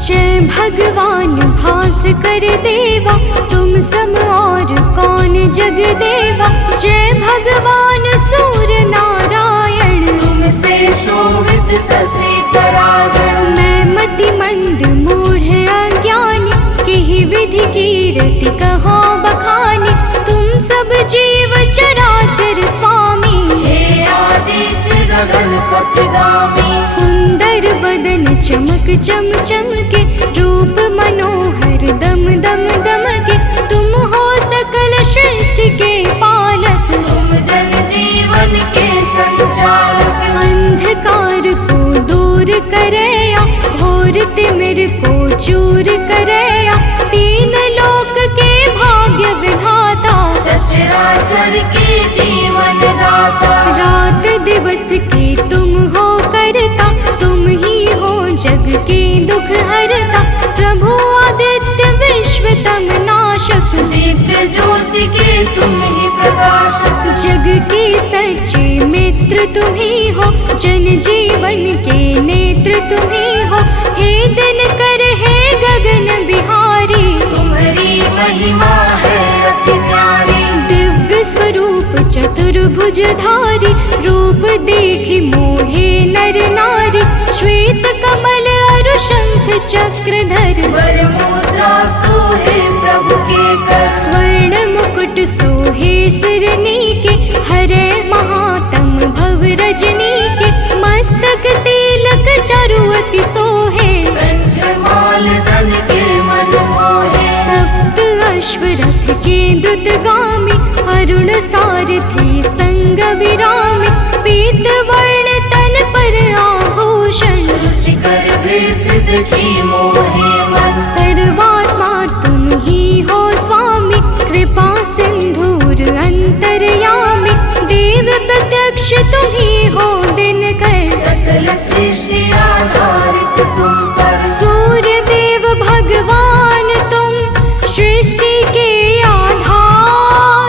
जय भगवान भास्कर देवा, तुम सम और कौन जग देवा। जय भगवान सूर्य नारायण, तुमसे शोभित शशि परागण। मैं मति मंद मूढ़ अज्ञानी, किहि विधि कीरति कहो बखानी। तुम सब जीव चराचर स्वामी, हे आदित्य गगन पथगामी। सुंदर बदन चमक चम चमके, रूप मनोहर दम दम दमके। तुम हो सकल सृष्टि के पालक, तुम जन जीवन के संचालक। अंधकार को दूर करया, घोर तिमिर को चूर करया। तीन लोक के भाग्य विधाता, सचराचर के जीवन दाता। रात दिवस के तुम हो करता, तुम ही हो जग के दुख हरता। प्रभु आदित्य विश्वतम नाशक, दिव्य ज्योति के तुम ही प्रकाशक। जग के सच्चे मित्र तुम ही हो, जन जीवन के नेत्र तुम ही हो। हे दिन कर हे गगन बिहारी, तुम्हारी महिमा है अति न्यारी। दिव्य स्वरूप चतुर्भुजधारी, रूप देखि मोहे नर नारी। श्वेत कमल अरु शंख चक्रधर, वर मुद्रा सोहे प्रभु के कर। स्वर्ण मुकुट सोहे शिरनी के, हरे महातम भव रजनी के। मस्तक तिलक चारुअति सोहे, कंठमाल जन के मन मोहे। सप्त अश्वरथ के द्रुतगामी, अरुण सारथी संग विरामी। पीत वर्ण तन पर आभूषण, रुचिकर भेष देखी मोहे मन। सर्वात्मा तुम ही हो स्वामी, कृपा सिंधुर अंतर्यामी। देव प्रत्यक्ष तुम ही हो दिनकर, सकल सृष्टि आधारित तुम पर। सूर्य देव भगवान तुम सृष्टि के आधार।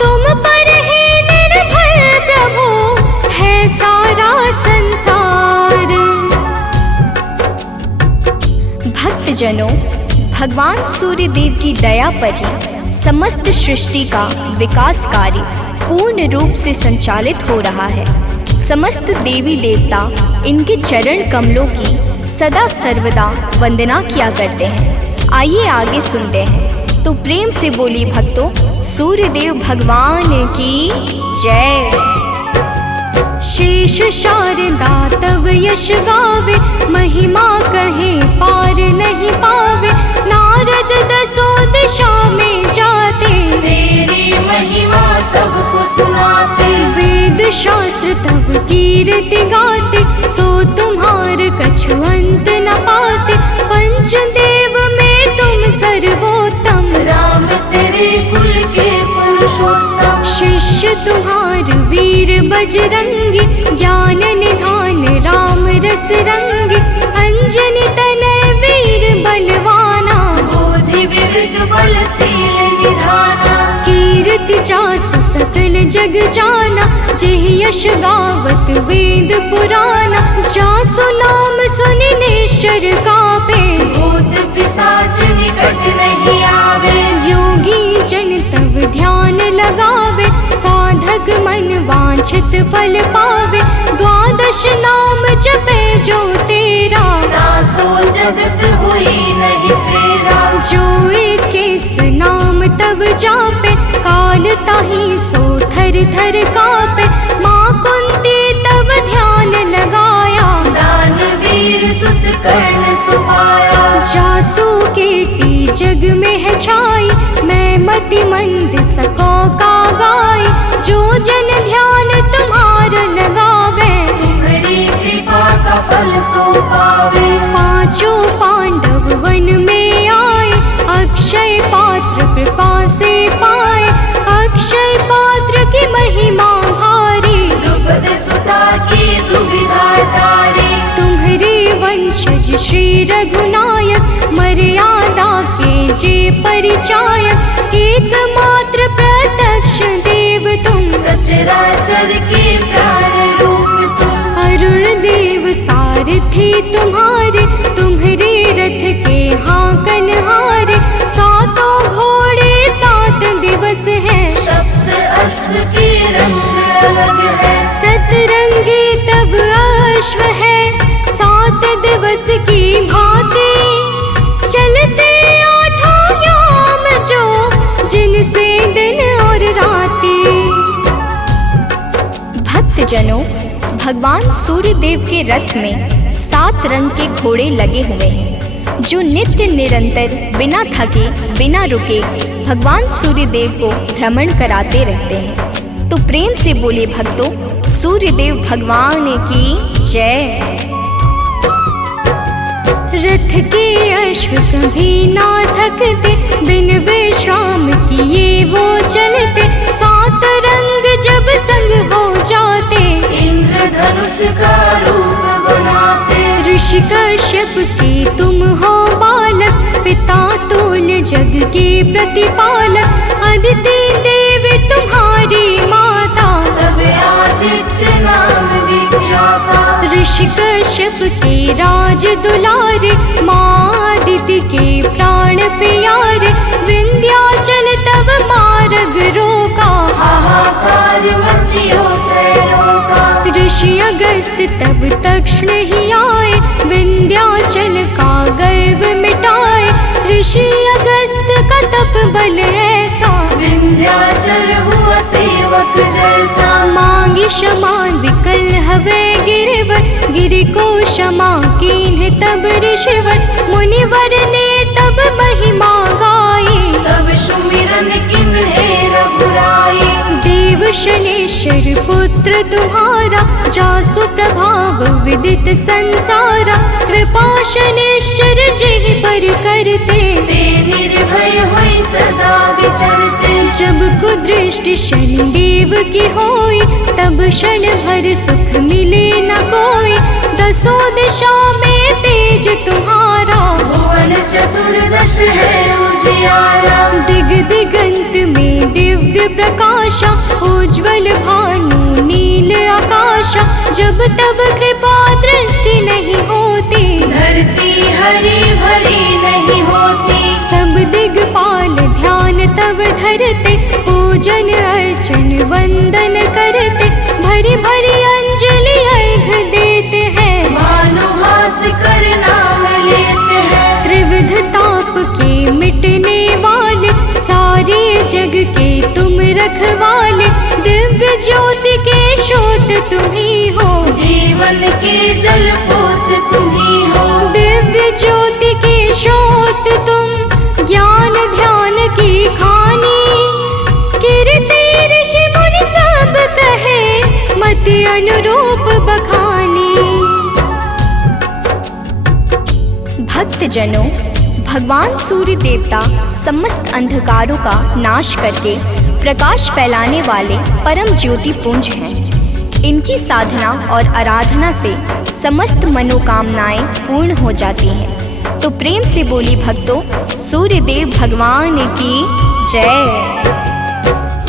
तुम पर ही निर्भर प्रभु है सारा संसार। भक्तजनों, भगवान सूर्यदेव की दया पर ही समस्त सृष्टि का विकास कार्य पूर्ण रूप से संचालित हो रहा है। समस्त देवी देवता इनके चरण कमलों की सदा सर्वदा वंदना किया करते हैं। आइए आगे सुनते हैं। तो प्रेम से बोली भक्तों, सूर्यदेव भगवान की जय। शेष शारदा तव यश गावे, महिमा कहे पार नहीं पावे। नारद दसों दिशा में जाते, तेरी महिमा सबको सुनाते। वेद शास्त्र तब कीर्ति गाते। सो तुम्हार कछु अंत न पाते, पंचदेव में तुम सर्वोत्तम। राम तेरे कुल के पुरुषोत्तम। शिष्य तुम्हार वीर बजरंगी, ज्ञान निधान राम रस रंगी। अंजनी तनय वीर बलवाना, बोधि विविध बलशील निधाना। कीर्ति जासु सकल जग जाना, जेह यश गावत वेद पुराना। जासु नाम सुनि निश्चर कापे, भूत पिशाच निकट नहीं आवे। योगी जन तब ध्यान लगावे, साधक मन वांछित फल पावे। द्वादश नाम जपे जो तेरा, ताको जगत हुई नहीं फेरा। जो इक्कीस नाम तब जापे, काल ताहि सो थर थर कापे। माँ कुंद कर्ण सुपाया। जासू केटी जग में है छाई, मैं मति मंद सको का गाय। जो जन ध्यान तुम्हारा लगावे, तुम्हारी कृपा का फल सो पावे। पांचों पांडव वन में आए, अक्षय पात्र कृपा से पाए। अक्षय पात्र की महिमा भारी, द्रुपद सुता की दुविधा टारी। तुम्हारे वंशज श्री रघुनायक, मर्यादा के जे परिचायक। एकमात्र प्रत्यक्ष देव तुम, सचराचर के प्राण रूप तुम। अरुण देव सारथी तुम्हारे, तुम्हारे रथ के हाकन हारे। सातों घोड़े 7 दिवस हैं, सप्त अश्व के रंग अलग है। सतरंगी तब अश्व है, 7 दिवस की भांति। चलते 8 याम जो, जिनसे दिन और राती। भक्तजनों, भगवान सूर्य देव के रथ में 7 रंग के घोड़े लगे हुए हैं, जो नित्य निरंतर बिना थके बिना रुके भगवान सूर्य देव को भ्रमण कराते रहते हैं। तो प्रेम से बोले भक्तों, सूर्य देव भगवान की जय। रथ के अश्व कभी ना थकते, बिन विश्राम किए वो चलते। 7 रंग जब संग हो जाते, इंद्रधनुष का रूप बनाते। ऋषि कश्यप के तुम हो बालक, पिता तुल्य जग के प्रतिपालक। अदिति देवी तुम्हारी माता, तब आदित्य नाम विख्याता। ऋषि कश्यप के राज दुलारे, माँ अदिति के प्राण प्यारे। विंध्याचल तब मार्ग रोका, हाहाकार मचियो त्रैलोका। ऋषि अगस्त तब तक्षण ही आए, विंध्याचल का गर्व मिटाए। ऋषि अगस्त का तप बल ऐसा, विंध्याचल हुआ सेवक जैसा। मांगी क्षमा विकल हवे गिरवर, गिरि को क्षमा कीन्ह तब ऋषिवर। मुनिवर ने तब महिमा गाई, तब सुमिरन किन्हे रघुराई। देव शनेश्वर पुत्र तुम्हारा, जासु प्रभाव विदित संसारा। कृपा शनेश्वर जेहि पर करते, ते निर्भय हुई सदा विचरते। जब कुदृष्टि शनिदेव की होई, तब क्षण भर सुख मिले न कोई। 10 दिशा में तेज तुम्हारा, भुवन चतुर्दश है उजियारा। दिग दिगंत में दिव्य प्रकाशा, उज्ज्वल भानु नील आकाशा। जब तब कृपा दृष्टि नहीं होती, धरती हरी भरी नहीं होती। सब दिगपाल ध्यान तब धरते, पूजन अर्चन वंदन करते। भरी भरी अंजलि अर्घ देते हैं, भानुहास कर नाम लेते हैं। त्रिविध ताप के मिटने वाले, सारे जग के तुम रखवाले। दिव्य ज्योति के स्रोत तुम ही हो, जीवन के जल पोत तुम ही हो। दिव्य ज्योति के स्रोत तुम, ज्ञान ध्यान की खानी। कीर्ति ऋषि मुनि सब कहे, मति अनुरूप बखानी। भक्तजनों, भगवान सूर्य देवता समस्त अंधकारों का नाश करके प्रकाश फैलाने वाले परम ज्योति पुंज हैं। इनकी साधना और आराधना से समस्त मनोकामनाएं पूर्ण हो जाती हैं। तो प्रेम से बोली भक्तों, सूर्य देव भगवान की जय।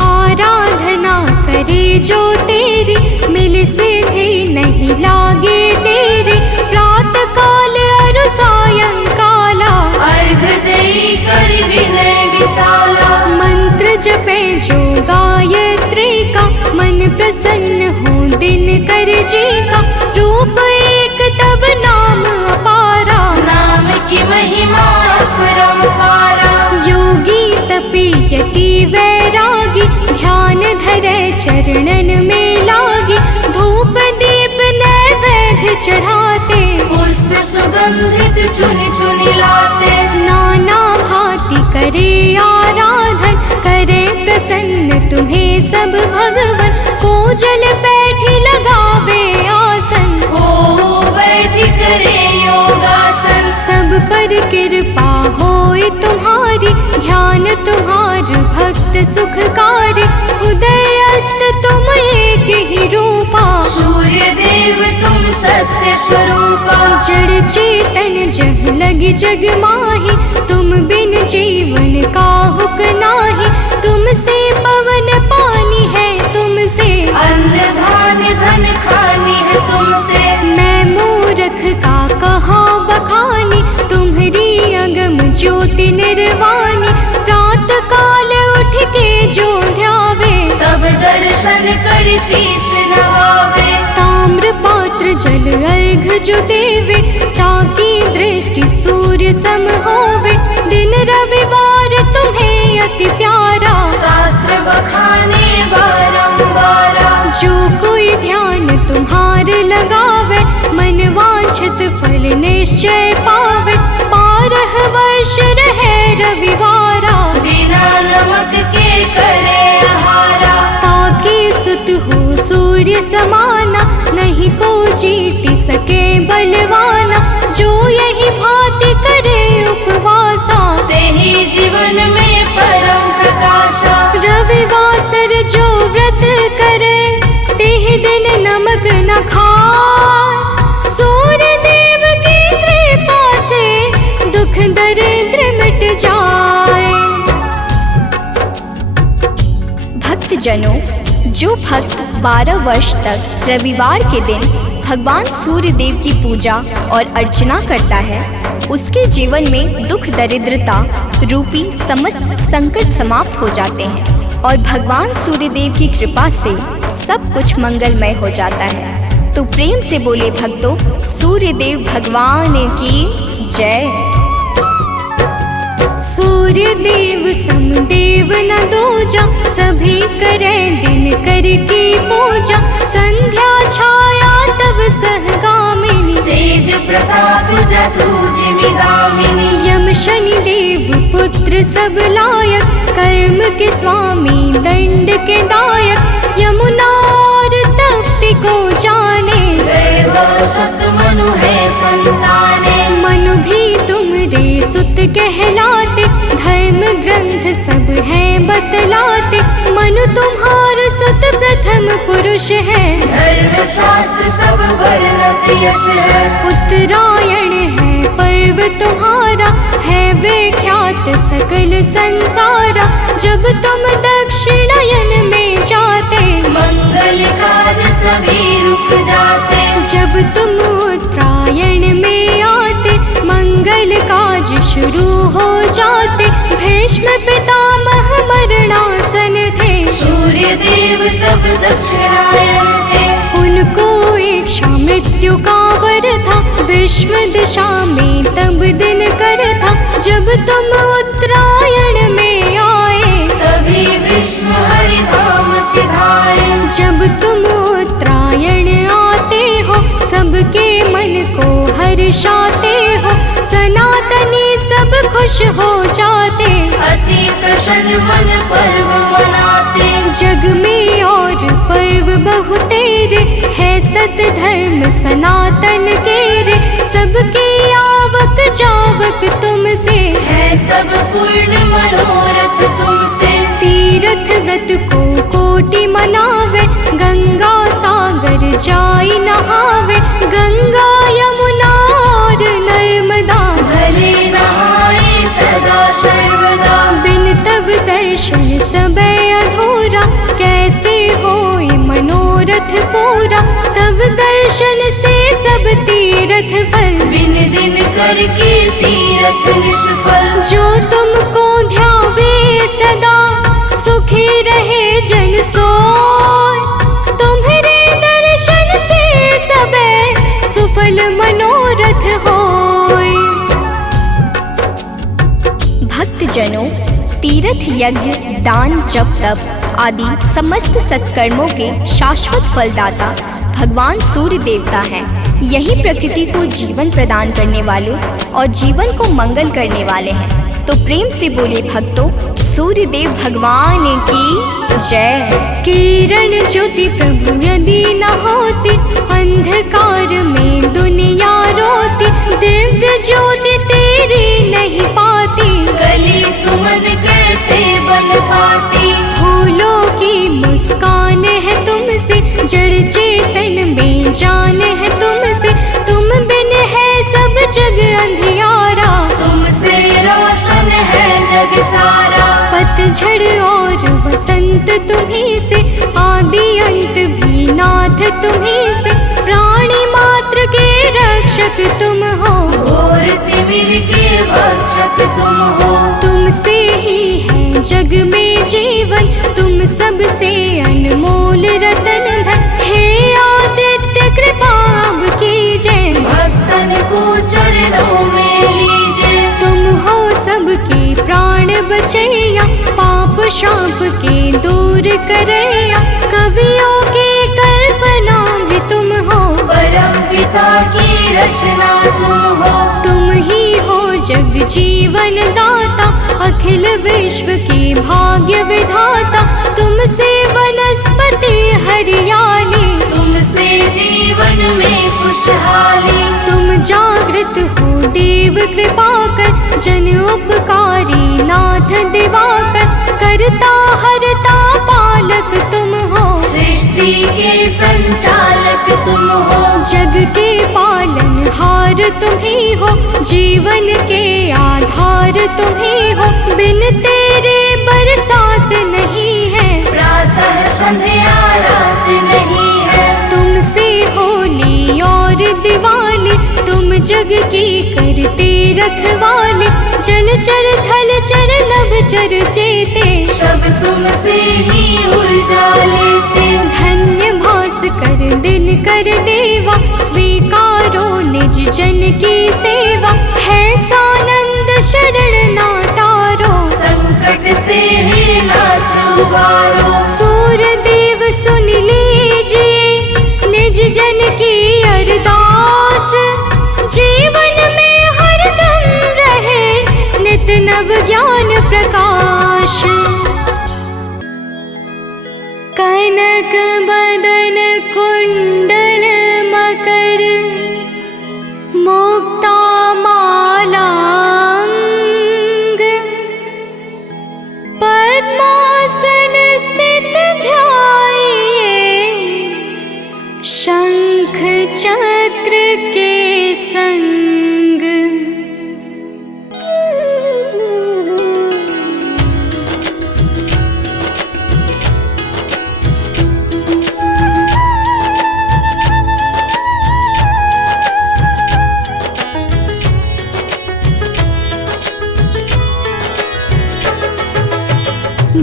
आराधना करे जो तेरी, मिल सिद्धि नहीं लागे तेरी। प्रात काल अरु सायंकाला, अर्घ देई कर विनय विशाला। मंत्र जपे जो गायत्री का, मन प्रसन्न हो दिन कर जी का। रूप एक तब नाम अपारा, नाम की महिमा अपरंपारा। योगी तपी यति वैरागी, ध्यान धरे चरणन में लागी। धूप दीप नैवेद्य चढ़ाते, पुष्प पुष्प सुगंधित चुनि चुनि लाते। नाना भांति करे आराधन, करे प्रसन्न तुम्हें सब भगवन। को जल बैठी लगावे आसन, को बैठी करे योगासन। सब पर कृपा होए तुम्हारी, ध्यान तुम्हार भक्त सुखकारी। उदय अस्त तुम एक ही रूपा, सूर्य देव तुम सत्य स्वरूपा। जड़ चेतन जग लगी जग माही, तुम बिन जीवन काहुक नाही। तुमसे पवन पानी है, तुमसे अन्न धान्य धन खानी है तुमसे। मैं मूर्ख का कहाँ बखानी, तुम्हारी अगम ज्योति निर्वाणी। प्रात काल उठ के जो ध्यावे, तब दर्शन कर शीस नवावे। ताम्र पात्र जल अर्घ जो देवे, ताकि दृष्टि सूर्य सम होवे। दिन रविवार तुम्हें अति प्यारा, शास्त्र बखाने बारंबारा। जो कोई ध्यान तुम्हार लगावे, मन वांछित फल निश्चय पावे। 12 वर्ष रहे रविवारा, बिना नमक के करे आहारा। ताकि सुत हो सूर्य समाना, नहीं को जीति सके बलवाना। जो यही भांति करे उपवासा, तेहि जीवन में परम प्रकाशा। रविवासर जो व्रत करे, तेह दिन नमक न खाए। सूर्य देव की कृपा से दुख दरिद्र मिट जाए। भक्तजनों, जो भक्त 12 वर्ष तक रविवार के दिन भगवान सूर्य देव की पूजा और अर्चना करता है, उसके जीवन में दुख दरिद्रता रूपी समस्त संकट समाप्त हो जाते हैं और भगवान सूर्य देव की कृपा से सब कुछ मंगलमय हो जाता है। तो प्रेम से बोले भक्तों, सूर्य देव भगवान की जय। सूर्य देव समदेव न दूजा, सभी करे दिन करके पूजा। संध्या छाया तब सहगामिनी, तेज प्रताप जसु जिमिदामिनी। यम शनि देव पुत्र सब लायक, कर्म के स्वामी दंड के दायक। यमुना और तप्ति को जाने, दैव सत मनु है संताने। मनु भी तुम्हारे सुत कहलाते, धर्म ग्रंथ सब हैं बतलाते। मनु तुम्हार सुत प्रथम पुरुष है, धर्म शास्त्र सब वर्णत यस है। उत्तरायण है पर्व तुम्हारा, है विख्यात सकल संसारा। जब तुम दक्षिणायन में जाते, मंगल काज सभी रुक जाते। जब तुम उत्तरायण में आते, मंगल काज शुरू हो जाते। भीष्म पितामह मरणासन थे, सूर्य देव तब दक्षिणायन थे। उनको इच्छा मृत्यु का वर था, विश्व दिशा में तब दिन कर था। जब तुम उत्तरायण में आए, तभी विश्व हरिधाम सिधाए। जब तुम उत्तरायण आते हो, सबके मन को हर्षाते हो। सनातनी सब खुश हो जाते, अति प्रसन्न मन पर्व मनाते। जग में और पर्व बहु तेरे, है सत धर्म सनातन के रे। सबकी आवक जावक तुमसे, है सब पूर्ण मनोरथ तुमसे। तीर्थ व्रत को कोटि मनावे, गंगा सागर जाई नहावे। गंगा यमुना और नर्मदा, भले नहाए सदा सर्वदा। बिन तब दर्शन सबे अधूरा, कैसे होए मनोरथ पूरा। तब दर्शन से सब तीर्थ फल, बिन दिन करके तीरथ निष्फल। जो तुमको ध्यावे सदा, सुखी रहे जन सोय। तुम्हारे दर्शन से सबे सुफल मनोरथ होय। भक्तजनों, तीर्थ यज्ञ दान जप तप आदि समस्त सत्कर्मों के शाश्वत फलदाता भगवान सूर्य देवता हैं। यही प्रकृति को जीवन प्रदान करने वाले और जीवन को मंगल करने वाले हैं। तो प्रेम से बोले भक्तों, सूर्य देव भगवान की जय। किरण ज्योति प्रभु यदि न होती, अंधकार में दुनिया रोती। दिव्य ज्योति तेरी नहीं पाती, गली सुमन कैसे बन पाती। फूलों की मुस्कान है तुमसे, जड़ चेतन में जान है तुमसे। तुम बिन है सब जग अंधियारा, तुमसे रोशन है जग सारा। पतझड़ और बसंत तुम्हीं से, आदि अंत भी नाथ तुम्हीं से। प्राणी मात्र के रक्षक तुम हो, घोर तिमिर के भक्षक तुम हो। तुमसे ही है जग में जीवन, तुम सबसे अनमोल रतन धन। हे आदित्य कृपा अब कीजिए, भक्तन को चरणों में लीजिए। तुम हो सबके प्राण बचैया, पाप शाप के दूर करैया। कवियों की कल्पना भी तुम हो, परम पिता की रचना तुम हो। तुम ही हो जग जीवन दाता, अखिल विश्व की भाग्य विधाता। तुमसे वनस्पति हरियाली, तुमसे जीवन में खुशहाली। तुम जागृत हो देव कृपा कर, जन उपकारी नाथ दिवाकर। करता हरता पालक तुम हो, सृष्टि के संचालक तुम हो। जग के पालन हार तुम ही हो, जीवन के आधार तुम ही हो। बिन तेरे बरसात नहीं है, प्रातः संध्या रात नहीं है। तुमसे होली और दिवाली, तुम जग की करते रखवाली। जल चर थल चर नभ चर चेते, सब तुमसे ही ऊर्जा लेते। धन्य भास कर दिन कर देवा, स्वीकारो निज जन की सेवा। है सानंद शरण ना टारो, संकट से ही नाथ उबारो। सूर्य देव सुन लीजिए निज जन की अरदास। जीवन में हरदम रहे नित नव ज्ञान प्रकाश। कनक बदन कुंडल मकर, मुक्ता माला अंग। पद्मासन स्थित ध्याइए, शंख चक्र के संग।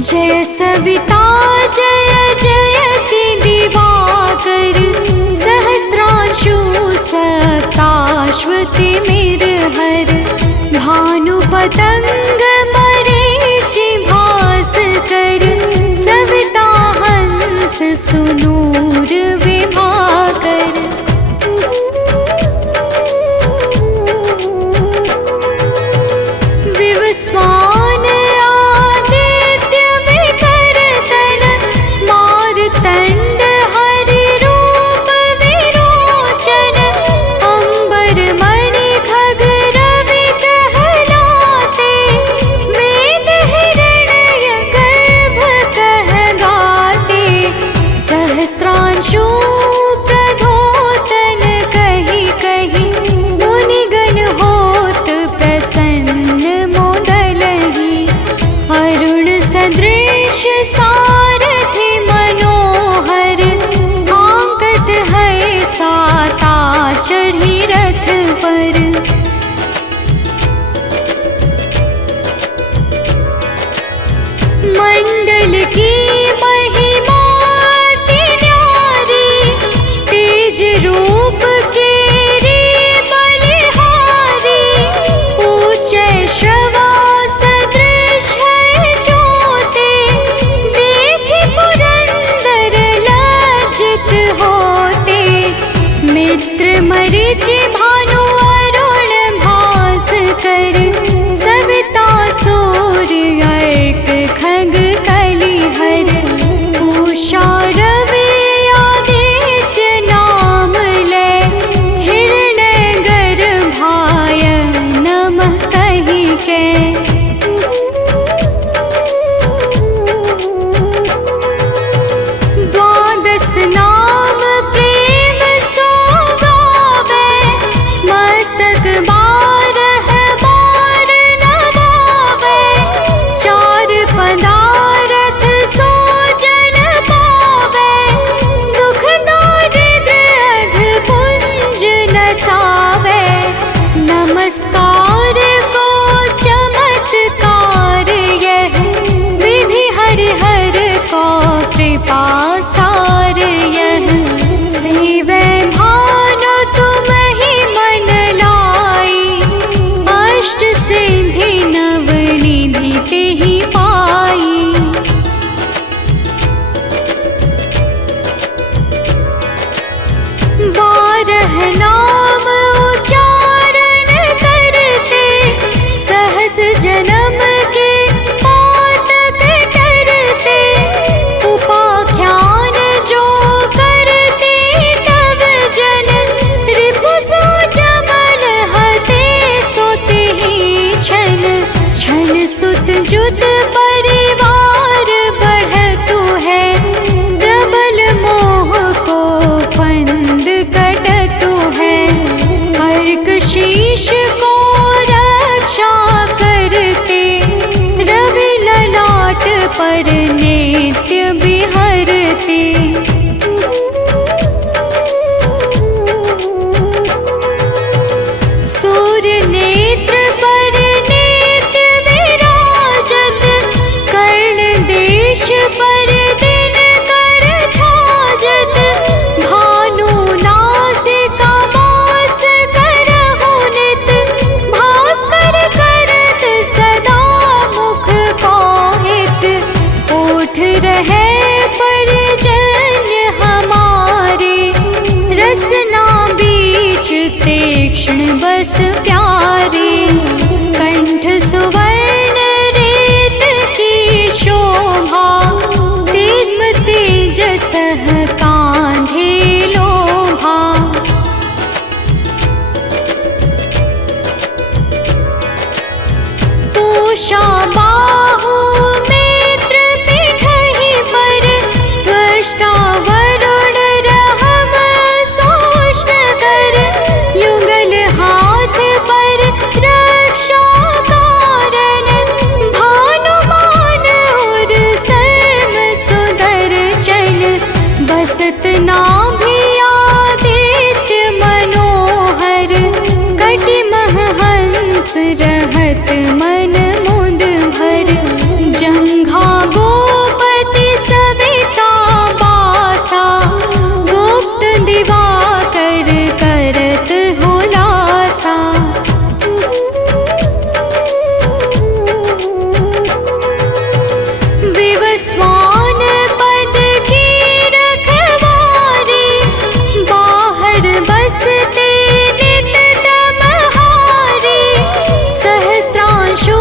जय सविता जय जयति दिवाकर, सहस्रांशु सप्ताश्वति मिरहर। भानु पतंग मरीचि भास्कर, सविता हंस सुनूर विभाकर। विवस्वान आदित्य विकर्तन, मारतंड हरि रूप विरोचन। अंबर मणि खग रवि कहलाते, वेद हिरण्य गर्भ कह गाते। सहस्त्रांशु प्रधोतन कही कही, मुनिगण होत प्रसन्न मोदलहि। अरुण सदृश सारथि मनोहर, आंकत है साता चढ़ी रथ पर। मंडल की महिमा अति न्यारी, तेज रूप केरी बलिहारी। ऊंचे श्रवा सदृश है ज्योति, पर नित्य विहरते। सूर्य नेत्र पर नित्य विराजत, कर्ण देश पर दिन कर छाजत। भानु नासिका मास करहु नित, भास्कर करत सदा मुख पाहित। ओठ रहे परजन्य हमारे, रसना बीच तीक्ष्ण बस प्यारे। कंठ सुवर्ण रेत की शोभा, दिव्य तेजस कांधे लोभा। पूषा बाहु मित्र पिठहि पर, त्वष्टा वरुण रहम सोष्ण कर। युगल हाथ पर रक्षा कारण, भानुमान और सर्व सुदर्शन। बसत नाभि आदित्य मनोहर, कटिमह हंस रहत मन मुद भर। जंघा गोपति सविता बासा, गुप्त दिवाकर करत हुलासा। विवस्वान पद की रखवारी, बाहर बसते नित तमहारी। सहस्रांशु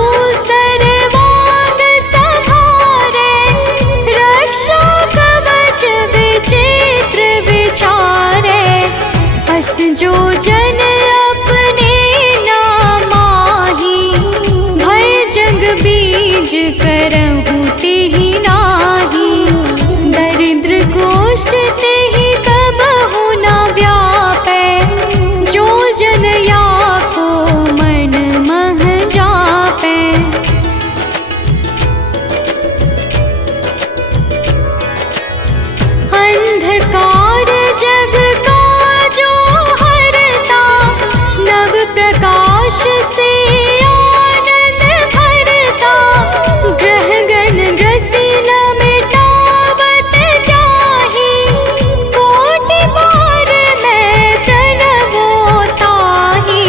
सर्वांग संभारे, रक्षा कवच विचित्र विचारे। अस जो जन अपने नामाही, भय जग बीज करहु तेहि नाही। दरिद्र गोष्ठ तेहि कबहु न व्यापै, जो जन या को मन मह जापै। अंधकार जग का जो हरता, नव प्रकाश से आनंद भरता। ग्रह गण ग्रसी न मिटावत जाहि, कोटि बार मैं प्रणवो ताहि।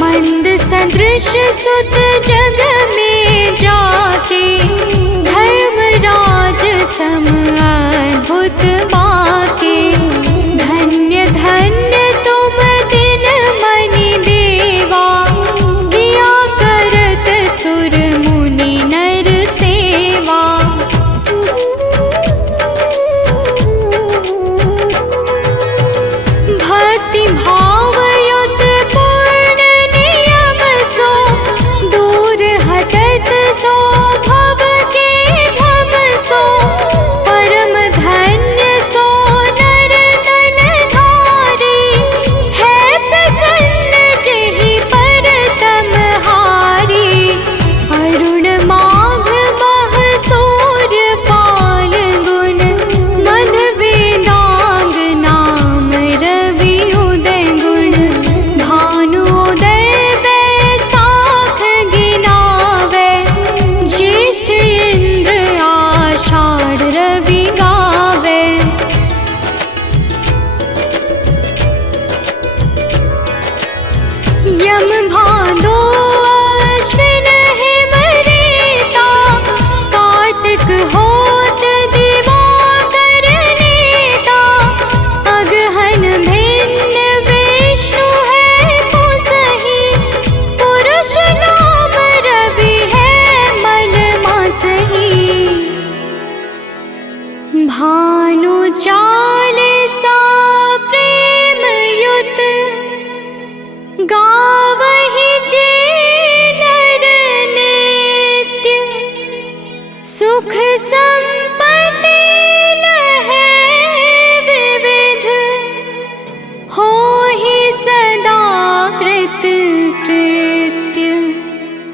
मंद सदृश सुत जग में जाके, धर्मराज सम